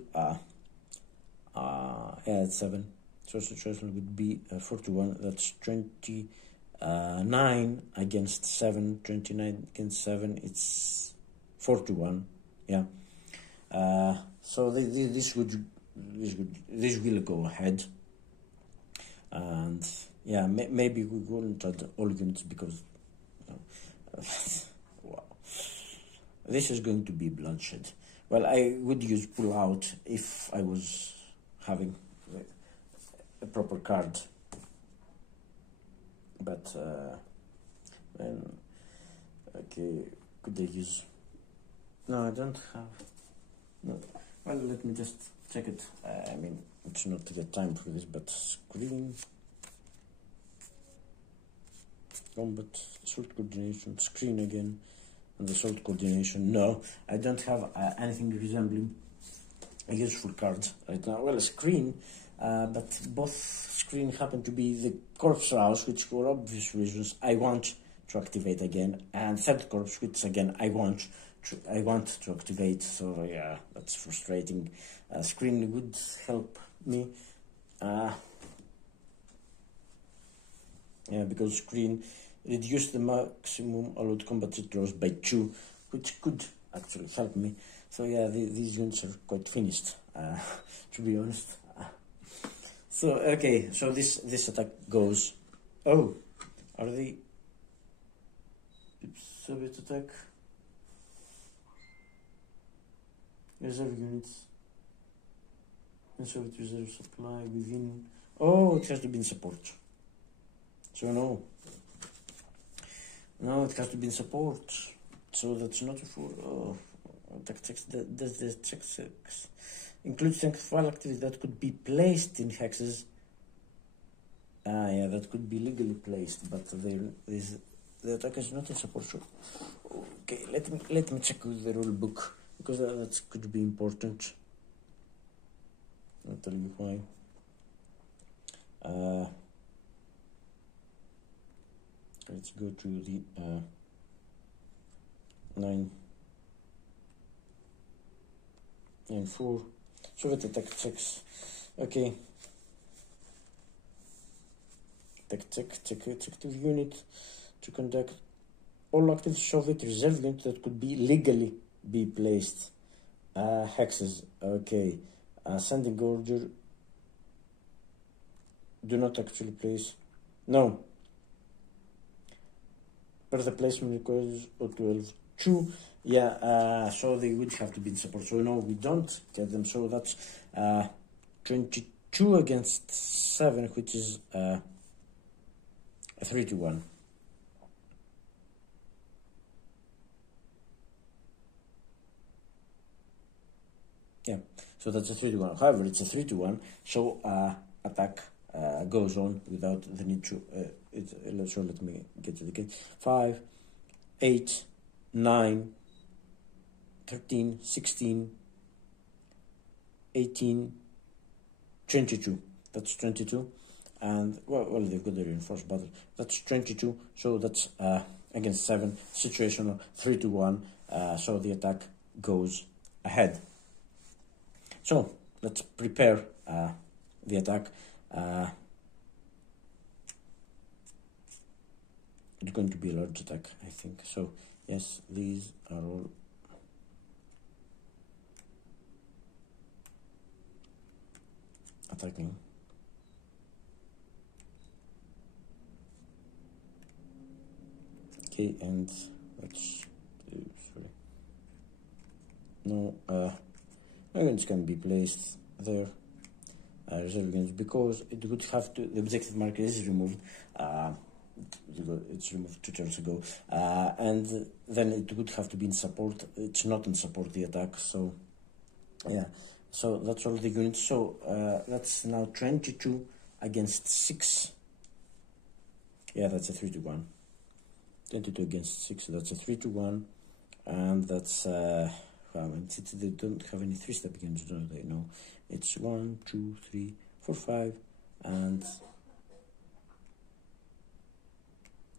yeah, it's 7. So situation would be 4 to 1. That's 29 against 7. 29 against 7. It's 4 to 1. Yeah. So this will go ahead. And yeah, maybe we won't add all units because wow, this is going to be bloodshed. Well, I would use pull out if I was having a proper card, but then okay, could I use? No, I don't have. No. Well, let me just check it. I mean, it's not the time for this, but screen, combat, assault coordination, screen again, and assault coordination. No, I don't have anything resembling a useful card right now. Well, a screen, but both screen happen to be the corpse house, which for obvious reasons I want to activate again, and third corpse, which again I want to activate. So yeah, that's frustrating. Screen would help me. Yeah, because screen reduce the maximum allowed combat Chit Draws by 2, which could actually help me. So yeah, these units are quite finished, to be honest. So okay, so this attack goes. Oh, are they Soviet attack? Reserve units. And Soviet reserve supply within. Oh, it has to be in support. So no, it has to be in support. So that's not for. Oh, text. Does the text include file activity that could be placed in hexes? Yeah, that could be legally placed, but the attack is not in support. So, okay, let me check with the rule book because that could be important. I'll tell you why. Let's go to the 9.4 Soviet attack checks. Okay. Check active unit to conduct all active Soviet reserve units that could be legally be placed. Hexes. Okay. Sending order. Do not actually place. No. Per the placement requires 012. Yeah, so they would have to be in support. So no, we don't get them. So that's 22 against 7, which is 3 to 1. Yeah, so that's a 3 to 1. However, it's a 3 to 1, so attack goes on without the need to. So let me get to the case. 5, 8, 9, 13, 16, 18, 22. That's 22. And well, they've got the reinforced battle. That's 22. So that's against 7. Situational 3 to 1. So the attack goes ahead. So let's prepare the attack. It's going to be a large attack, I think. So yes, these are all attacking. Okay, and let's sorry. No, units can be placed there. Reserve units, because it would have to. The objective marker is removed. It's removed 2 turns ago, and then it would have to be in support. It's not in support, the attack. So yeah, so that's all the units. So that's now 22 against 6. Yeah, that's a 3 to 1. 22 against 6. That's a 3 to 1, and that's they don't have any 3-step games, don't they? No, it's 1, 2, 3, 4, 5, and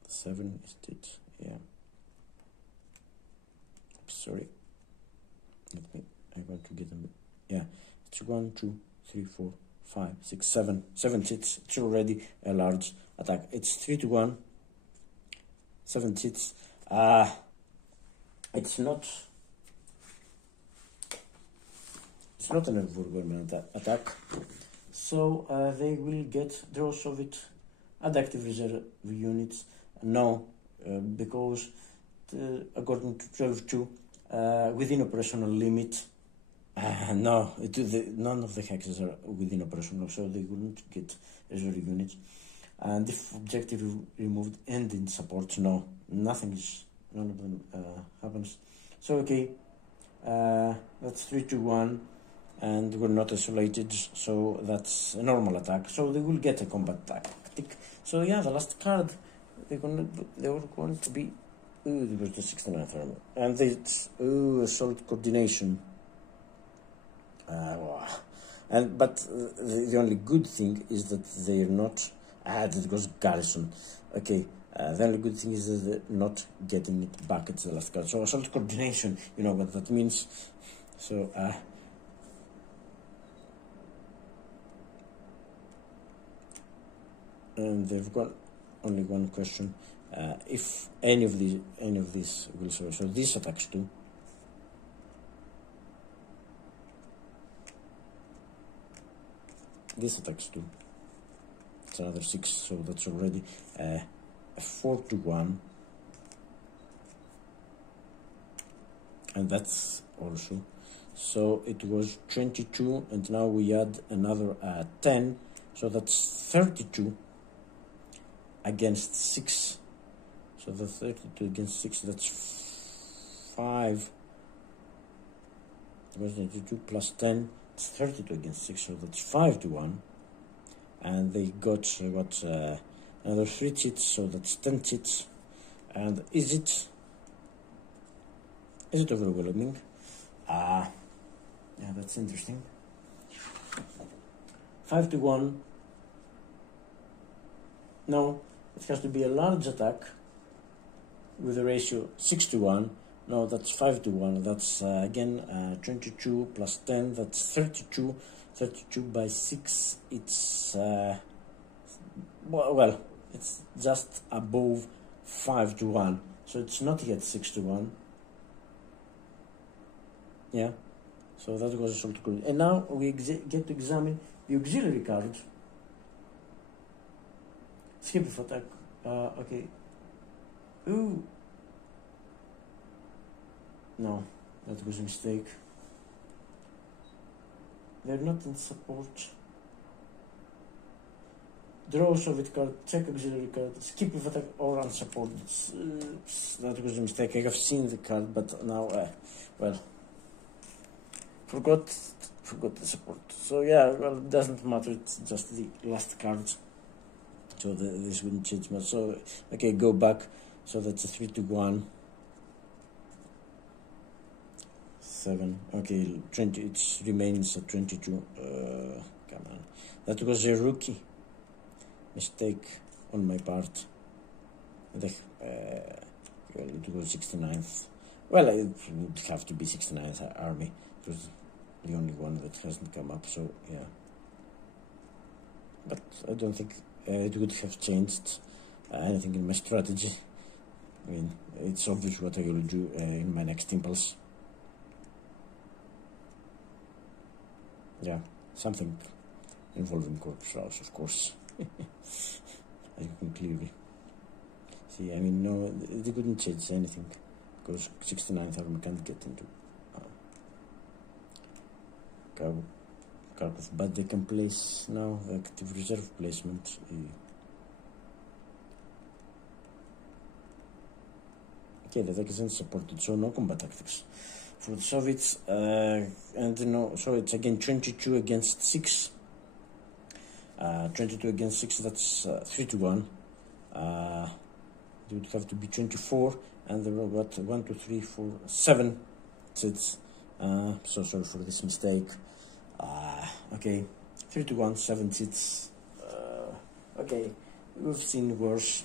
7 is it? Yeah. sorry, let me, I want to get them, yeah, it's 1, 2, 3, 4, 5, 6, 7 chits. It's already a large attack. It's 3 to 1, 7 chits. It's not an overwhelming attack, so they will get draw Soviet adaptive reserve units. No, because according to 12.2, within operational limit, no, none of the hexes are within operational, so they wouldn't get reserve units. And if objective removed and in support, no, none of them happens. So okay, that's 3 to 1, and we're not isolated, so that's a normal attack. So they will get a combat tactic. So yeah, the last card they were going to be they were the 69th armor, and it's assault coordination. But the only good thing is that they're not. That goes garrison. Okay. The only good thing is that they're not getting it back at the last card. So assault coordination, you know what that means. So and they've got only one question. If any of these will show. So this attacks 2. This attacks 2. It's another 6, so that's already a 4 to 1. And that's also. So it was 22, and now we add another 10, so that's 32 against 6. So the 32 against 6, that's 5. It was 22 plus 10, it's 32 against 6, so that's 5 to 1. And they got another 3 chits, so that's 10 chits. And is it overwhelming? Yeah, that's interesting. 5 to 1. No, it has to be a large attack with a ratio 6 to 1. No, that's 5 to 1. That's again 22 plus 10. That's 32. 32 by 6. It's well, it's just above 5 to 1. So it's not yet 6 to 1. Yeah. So that was a sort of good. And now we get to examine the auxiliary card. Skip if attack. Okay. Ooh. No, that was a mistake. They're not in support. Draw Soviet card, check auxiliary card, skip if attack or unsupported. That was a mistake. I have seen the card, but now, well, forgot the support. So yeah, well, it doesn't matter. It's just the last card. So this wouldn't change much. So okay, go back. So that's a 3 to 1. 7. Okay, 20. It remains at 22. Come on, that was a rookie mistake on my part. Well, it was 69th. Well, it would have to be 69th army. It was the only one that hasn't come up. So yeah, but I don't think it would have changed anything in my strategy. I mean, it's obvious what I will do in my next impulse. Yeah, something involving corpse routes, of course. As you can clearly see. I mean, no, they couldn't change anything because 69th army can't get into Kharkov, but they can place now the active reserve placement. Okay, the attack isn't supported, so no combat tactics for the Soviets. And no, so it's again 22 against 6. 22 against 6, that's 3 to 1. It would have to be 24, and there were what 1, 2, 3, 4, 7 sits. So sorry for this mistake. Okay, 3 to 1, 7 sits. Okay, we've seen worse.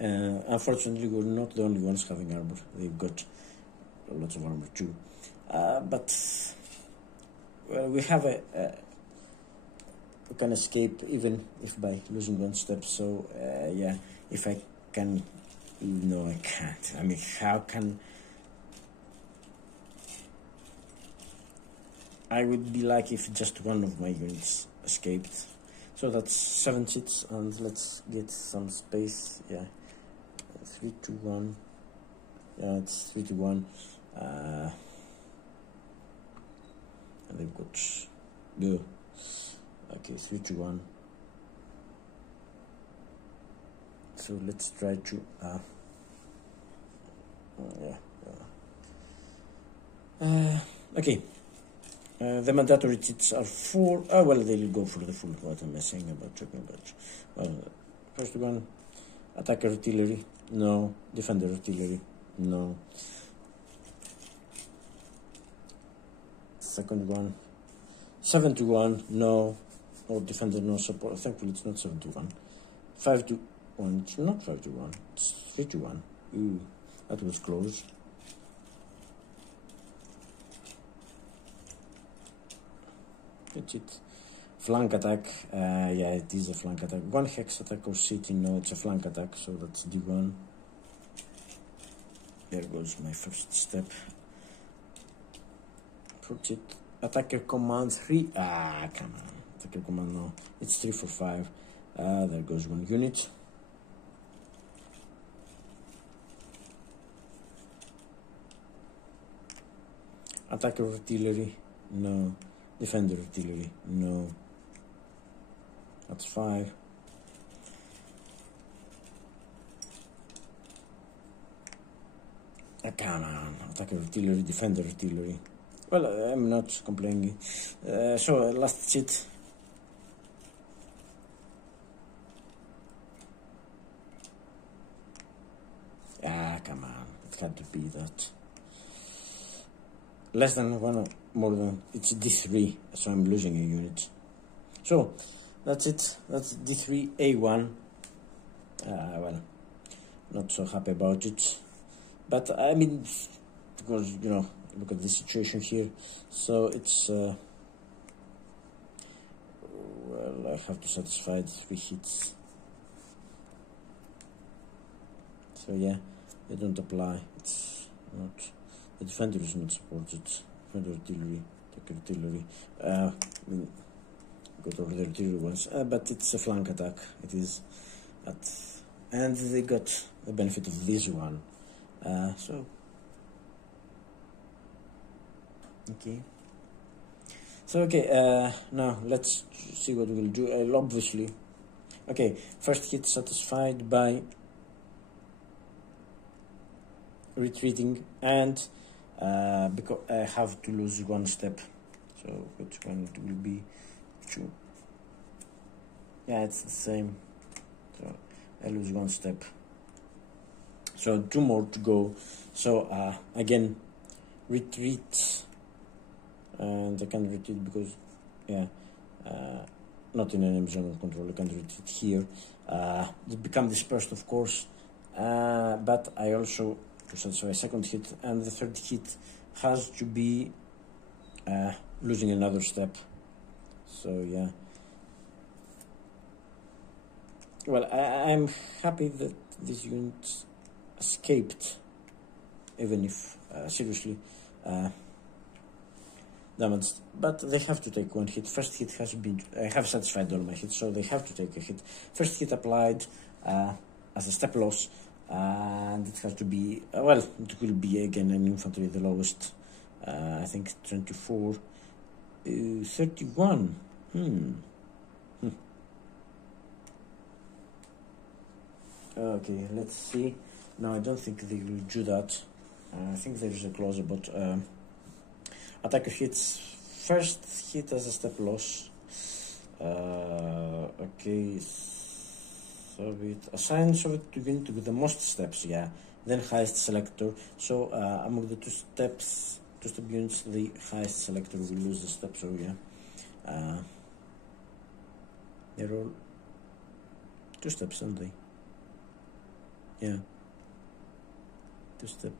Unfortunately, we're not the only ones having armor. They've got lots of armor too. But well, we have we can escape even if by losing one step. So yeah, if I can, no, I can't. I mean, how can I would be lucky if just one of my units escaped. So that's 7 chits, and let's get some space. Yeah, 3 to 1. Yeah, it's 3 to 1. And they've got okay, 3 to 1. So let's try to okay. The mandatory chits are 4. Oh well, they'll go for the full. What am I saying about talking about? Well, first one, attacker artillery, no. Defender artillery, no. Second one, 7 to 1, no. Or defender, no support. Thankfully, it's not 7 to 1. 5 to 1. It's not 5 to 1. It's 3 to 1. Ooh, that was close. That's it. Flank attack. Yeah, it is a flank attack. 1 hex attack or city. No, it's a flank attack. So that's D1. There goes my first step. Put it. Attacker command 3. Ah, come on. Attacker command, no. It's 3 for 5. There goes 1 unit. Attacker artillery, no. Defender artillery, no. That's 5. Come on. Attacker artillery, defender artillery. Well, I'm not complaining. So, last chit. Ah, come on. It had to be that. Less than 1 more than. It's D3, so I'm losing a unit. So, that's it. That's D3, A1. Well, not so happy about it. But, I mean, because, you know, look at the situation here. So, it's. Well, I have to satisfy the 3 hits. So, yeah, they don't apply. It's not. The defender is not supported. Defender artillery, attack artillery. Got over the artillery ones, but it's a flank attack. It is, and they got the benefit of this one. So okay. So okay. Now let's see what we'll do. Obviously, okay. First hit satisfied by retreating, and because I have to lose 1 step, so which one it will be? 2. Yeah, it's the same. So I lose 1 step. So 2 more to go. So again, retreat, and I can retreat because yeah, not in enemy zone of control. I can retreat here. They become dispersed, of course, but I also. So a second hit, and the third hit has to be losing another step. So yeah. Well, I'm happy that this unit escaped, even if seriously damaged. But they have to take 1 hit. First hit has been. I have satisfied all my hits, so they have to take a hit. First hit applied as a step loss. And it has to be, well, it will be again an infantry, the lowest, I think 24, 31, Okay, let's see. No, I don't think they will do that. I think there is a clause about attacker hits, first hit as a step loss. Okay. Soviet, assign Soviet to unit with the most steps, yeah. Then highest selector. So among the 2 step units, the highest selector will lose the step. So yeah, they're all 2 steps, aren't they? Yeah, 2 step.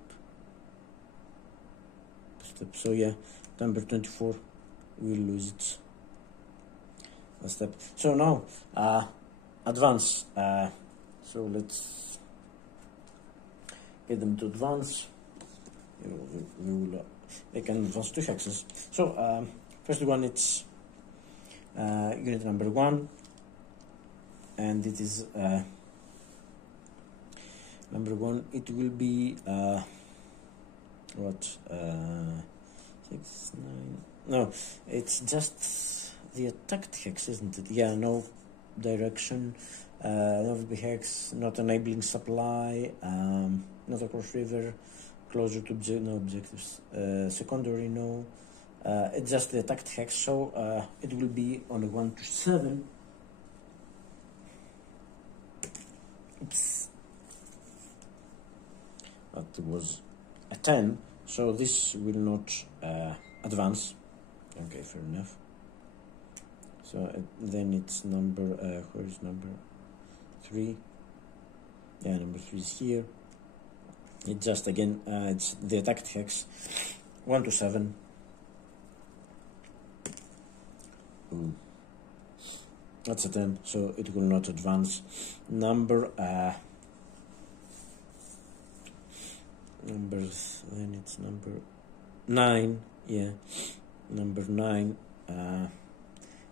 step. So yeah, number 24 will lose it a step. So now advance. So let's get them to advance. They can advance 2 hexes. So first one, it's unit number 1, and it is number 1. It will be what 6, 9. No, it's just the attacked hex, isn't it? Yeah, no direction. That would be hex, not enabling supply, not across river, closer to no objectives, secondary, no. It's just the attacked hex, so it will be on a 1 to 7. Oops. That was a 10, so this will not advance. Okay, fair enough. So then it's number, where is number 3? Yeah, number 3 is here. It just, again, it's the attacked hex, 1 to 7. Ooh. That's a 10, so it will not advance. Numbers, then it's number 9, yeah, number 9,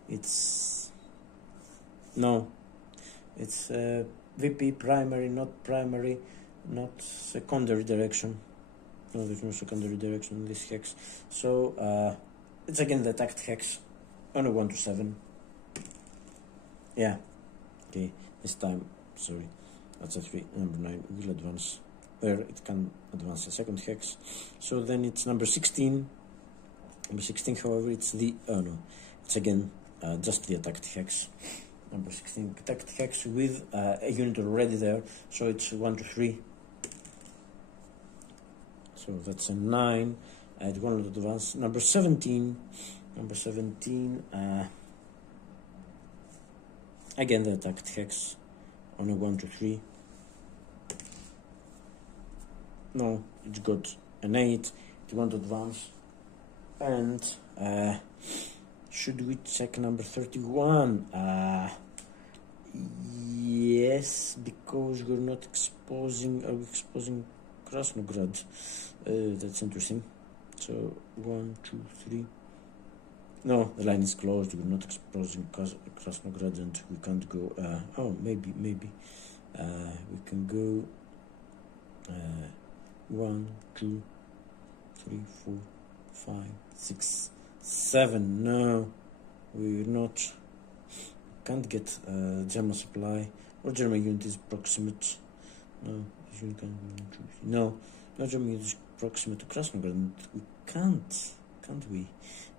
it's, no, it's VP primary, not primary, not secondary direction. No, there's no secondary direction in this hex. So it's again the attacked hex on a 1 to 7. Yeah, okay, this time, sorry, that's a 3. Number 9 will advance there. It can advance a second hex. So then it's number 16. Number 16, however, it's the, oh no, it's again just the attacked hex. Number 16, attacked hex with a unit already there, so it's 1 to 3. So that's a 9. It will not advance. Number 17. Number 17. Again the attacked hex on a 1 to 3. No, it's got an 8. It won't advance. And should we check number 31? Yes, because we're not exposing. Are we exposing Krasnograd? That's interesting. So 1, 2, 3. No, the line is closed. We're not exposing Krasnograd, and we can't go. Oh, maybe we can go 1, 2, 3, 4, 5, 6, 7. No, we're not. Can't get German supply or German unit is proximate. No, no German unit is proximate to Krasnograd. We can't we?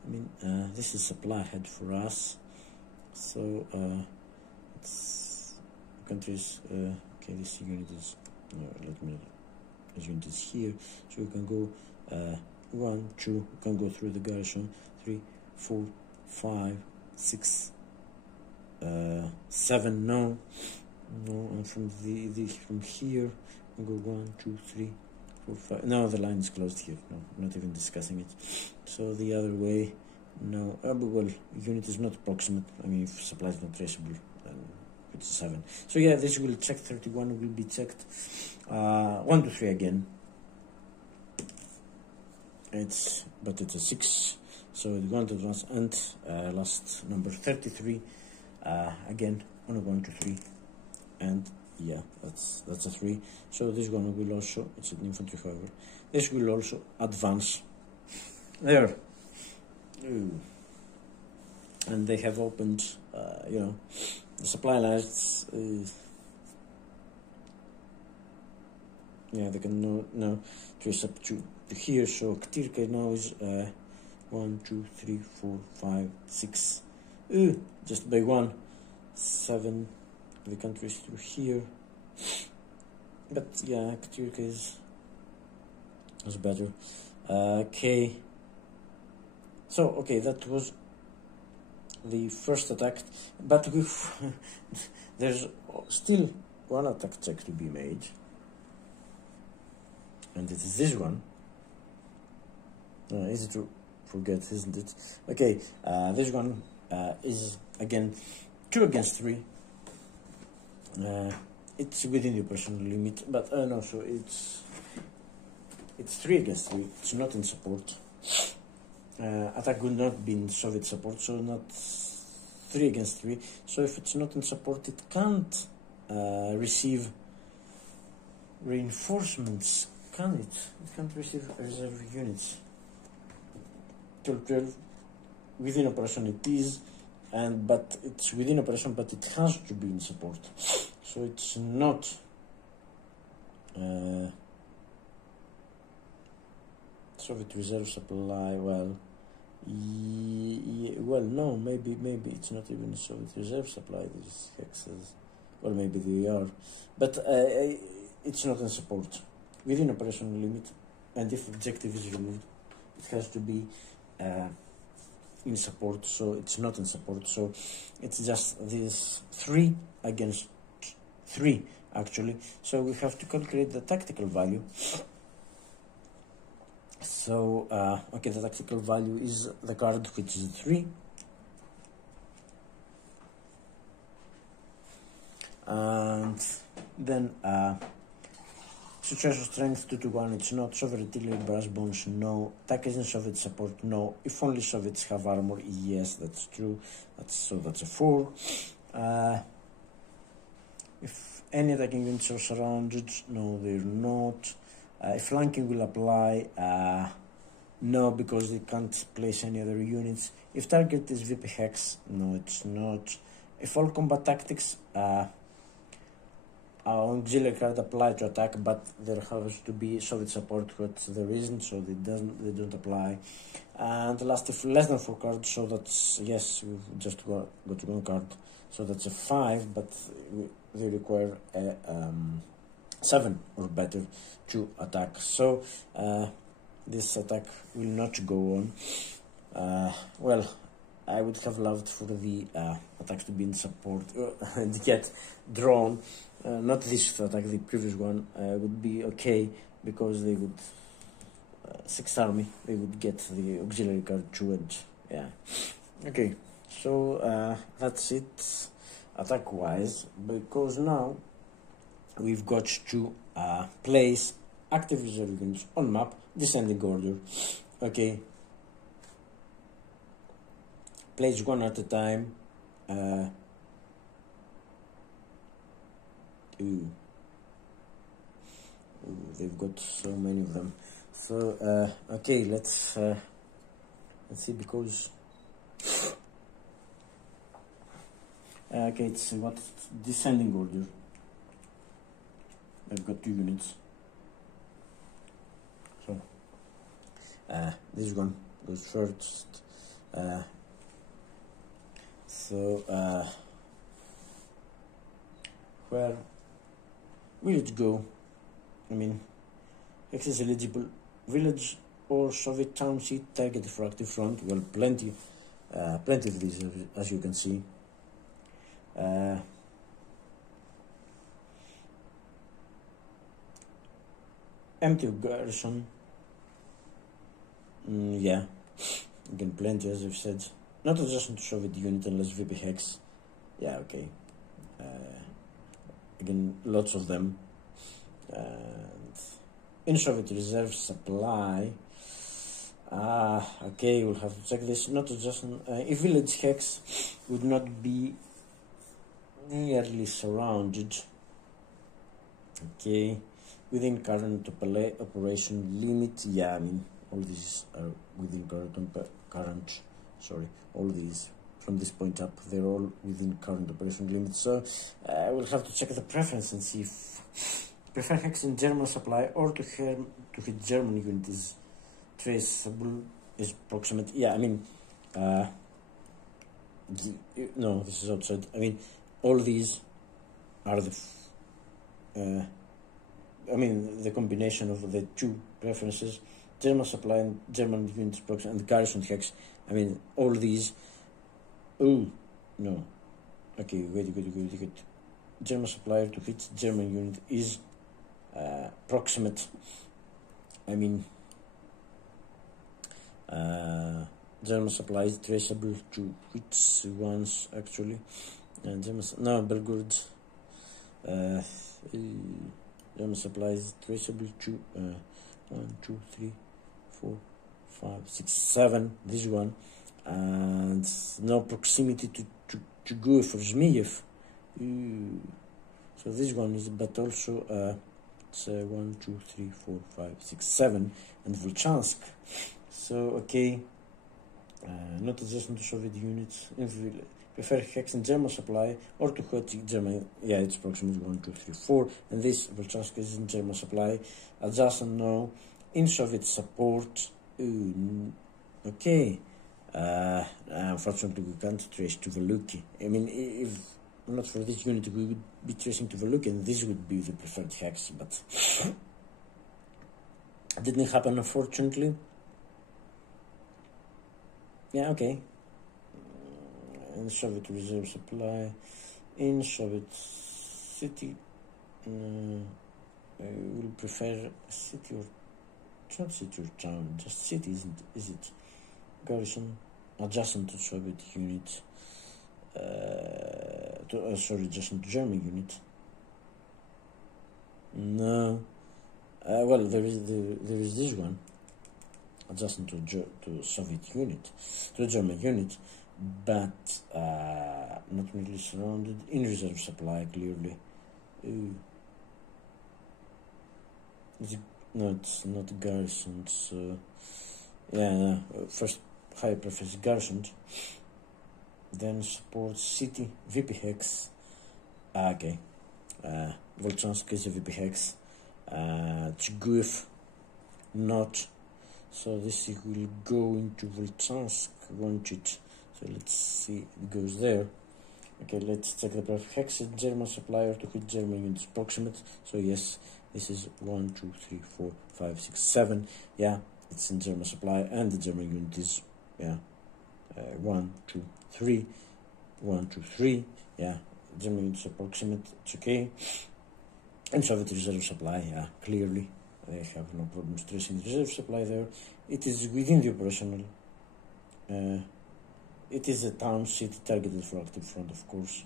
I mean, this is supply head for us. So it's countries. Okay, this unit is. No, let me. This unit is here, so we can go 1, 2. We can go through the garrison. 3, 4, 5, 6, 7. No, and from from here we go 1, 2, 3, 4, 5. No, the line is closed here. No, I'm not even discussing it. So the other way, no. But well, unit is not proximate. I mean, if supply is not traceable, then it's 7. So yeah, this will check. 31 will be checked. 1 to 3 again. But it's a 6, so it won't advance. And last number 33, again on a 1 to 3, and yeah, that's a 3. So this one will also, it's an infantry, however, this will also advance there. Ooh. And they have opened, the supply lines. Yeah, they can now trace up to here. So Ktirka now is 1, 2, 3, 4, 5, 6. Just by 1, 7. We can trace through here. But yeah, Ktirka is better. Okay. So okay, that was the first attack, but there's still one attack check to be made, and it is this one. Easy to forget, isn't it? Okay, this one is again 2 against 3. It's within the operational limit, but no, so it's 3 against 3. It's not in support. Attack would not be in Soviet support, so not 3 against 3. So if it's not in support, it can't receive reinforcements, can it? It can't receive reserve units. 12 within operation it is, but it's within operation, but it has to be in support. So it's not Soviet reserve supply. Well, well, no, maybe it's not even Soviet reserve supply. These hexes, well, maybe they are, but it's not in support within operational limit. And if objective is removed, it has to be in support. So it's not in support. So it's just this 3 against 3 actually. So we have to calculate the tactical value. So okay, the tactical value is the card which is 3, and then situation strength 2 to 1. It's not Soviet artillery brass bones. No. Attack is in Soviet support. No. If only Soviets have armor. Yes, that's true. That's a 4. If any attacking units are surrounded, no, they're not. If flanking will apply, no, because they can't place any other units. If target is VP Hex, no, it's not. If all combat tactics auxiliary card apply to attack, but there has to be Soviet support, but there isn't, so they don't apply. And the last, if less than 4 cards, so that's, yes, we've just got 1 card, so that's a 5, but they require a 7 or better to attack. So this attack will not go on. Well, I would have loved for the attacks to be in support and get drawn. Not this attack, the previous one would be okay, because they would 6th Army, they would get the auxiliary card 2, and yeah. Okay, so that's it attack wise, because now we've got to place active reserve units on map, descending order. Okay, place 1 at a time. They've got so many of them. So okay, let's see, because okay, it's what descending order. I've got 2 units. So this one goes first. Where will it go? I mean, X is eligible. Village or Soviet town seat target for active front. Well, plenty of these, as you can see. Empty of garrison. Yeah, again, plenty, as I've said. Not adjacent to Soviet unit unless VP Hex. Yeah, okay. Again, lots of them. And in Soviet reserve supply. Okay, we'll have to check this. Not adjacent. If village Hex would not be nearly surrounded. Okay, within current operation limit. Yeah, I mean, all these are within current. Sorry, all these from this point up, they're all within current operation limit. So we'll have to check the preference and see if prefer Hex in German supply or to hit German unit is traceable, is proximate. Yeah, I mean, no, this is outside. I mean, all these are the I mean, the combination of the 2 preferences, German supply and German units proximate and garrison Hex. I mean, all these. Oh no. Okay, wait. German supplier to hit German unit is proximate. I mean, German supply is traceable to which ones actually? No, Belgorod. German supply is traceable to 1, 2, 3, 4, 5, 6, 7. This one, and no proximity to Guev or Zmiev. So this one is, but also it's 1, 2, 3, 4, 5, 6, 7, and Volchansk. So okay, not adjacent to Soviet units. If we prefer hex and German supply, or to Hotik German, yeah, it's approximately 1, 2, 3, 4, and this Volchansk is in German supply. Adjacent, no. In Soviet support, okay. Unfortunately, we can't trace to Voluki. I mean, if not for this unit, we would be tracing to Voluki, and this would be the preferred hex, but it didn't happen, unfortunately. Yeah, okay. In Soviet reserve supply, in Soviet city, we'll prefer city or, it's not city or town, just city, isn't it? Is it? Garrison, adjacent to Soviet unit, adjacent to German unit. No, well, there is this one, adjacent to Soviet unit, to German unit, but not really surrounded. In reserve supply, clearly. No, it's not garrison. So yeah, first high preference garrison, then support city VP hex. Okay, Volchansk is a VP hex. Chiguev not. So this will go into Volchansk, won't it? So let's see, it goes there. Okay, let's check the preferred hex. German supplier to hit German units proximate. So yes, this is 1, 2, 3, 4, 5, 6, 7. Yeah, it's in German supply, and the German unit is 1, 2, 3, 1, 2, 3. Yeah, German units approximate. It's okay. And Soviet reserve supply. Yeah, clearly they have no problems tracing the reserve supply there. It is within the operational. It is a town city targeted for active front, of course.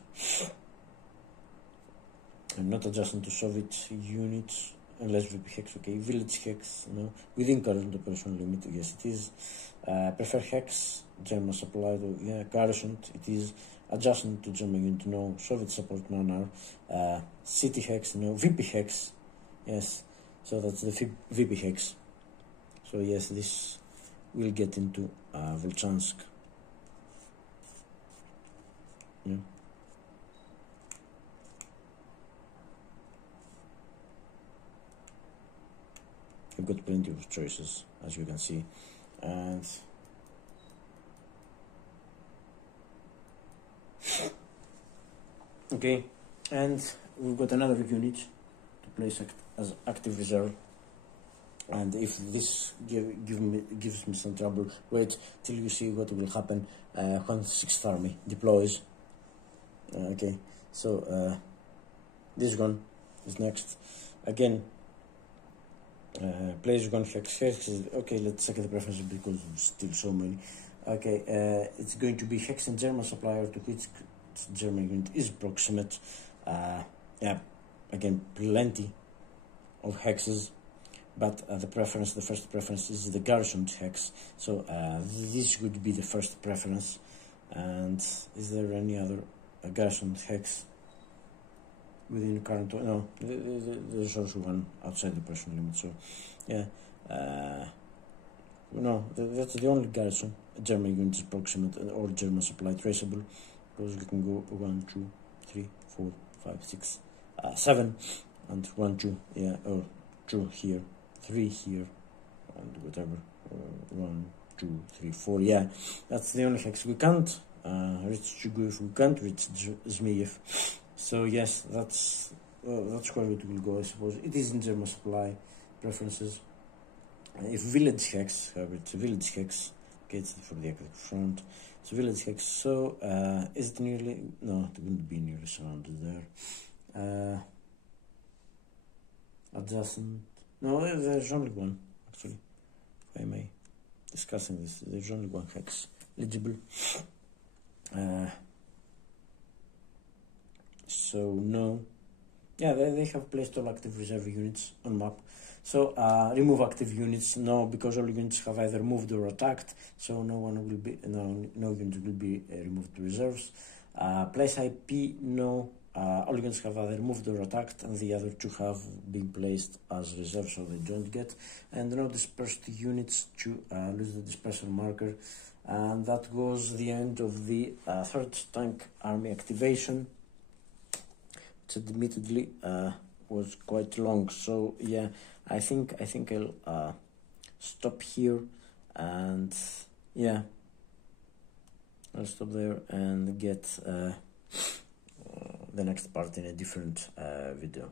And not adjacent to Soviet units, unless VP hex, okay. Village hex, no. Within current operational limit, yes, it is. Prefer hex, German supply, yeah. Garrison, it is. Adjacent to German unit, no. Soviet support, no, now. City hex, no. VP hex, yes. So that's the VP hex. So yes, this will get into Volchansk. Yeah. I've got plenty of choices, as you can see, and okay, and we've got another unit to place as active reserve. And if this gives me some trouble, wait till you see what will happen when the 6th Army deploys. Okay, so this one is next. Again, place one hex. Okay, let's check the preferences because there's still so many. Okay, it's going to be hex and German supplier to which German unit is proximate. Yeah, again, plenty of hexes. But the first preference is the garrison hex. So this would be the first preference. And is there any other garrison hex within the current? No, there's also one outside the operational limit. So yeah, no, that's the only garrison. German unit is proximate or German supply traceable. Because we can go 1, 2, 3, 4, 5, 6, 7, and 1, 2. Yeah, or 2 here. 3 here, and whatever, 1, 2, 3, 4. Yeah, that's the only hex. We can't reach Chuguev, we can't reach Zmiev. So yes, that's where it will go, I suppose. It is in German supply preferences. If village hex, it's a village hex. Okay, it's for the active front. It's a village hex. So is it nearly? No, it wouldn't be nearly surrounded there. Adjacent. No, there's only one, actually, if I may. discussing this. There's only one hex legible. So no, yeah, they have placed all active reserve units on map. So remove active units, no, because all units have either moved or attacked. So no unit will be removed to reserves. Place IP, no. All units have either moved or attacked, and the other two have been placed as reserves, so they don't get. And no dispersed units to lose the dispersal marker. And that was the end of the third tank army activation, which admittedly was quite long. So yeah, I think I'll stop here, and yeah, I'll stop there and get the next part in a different video.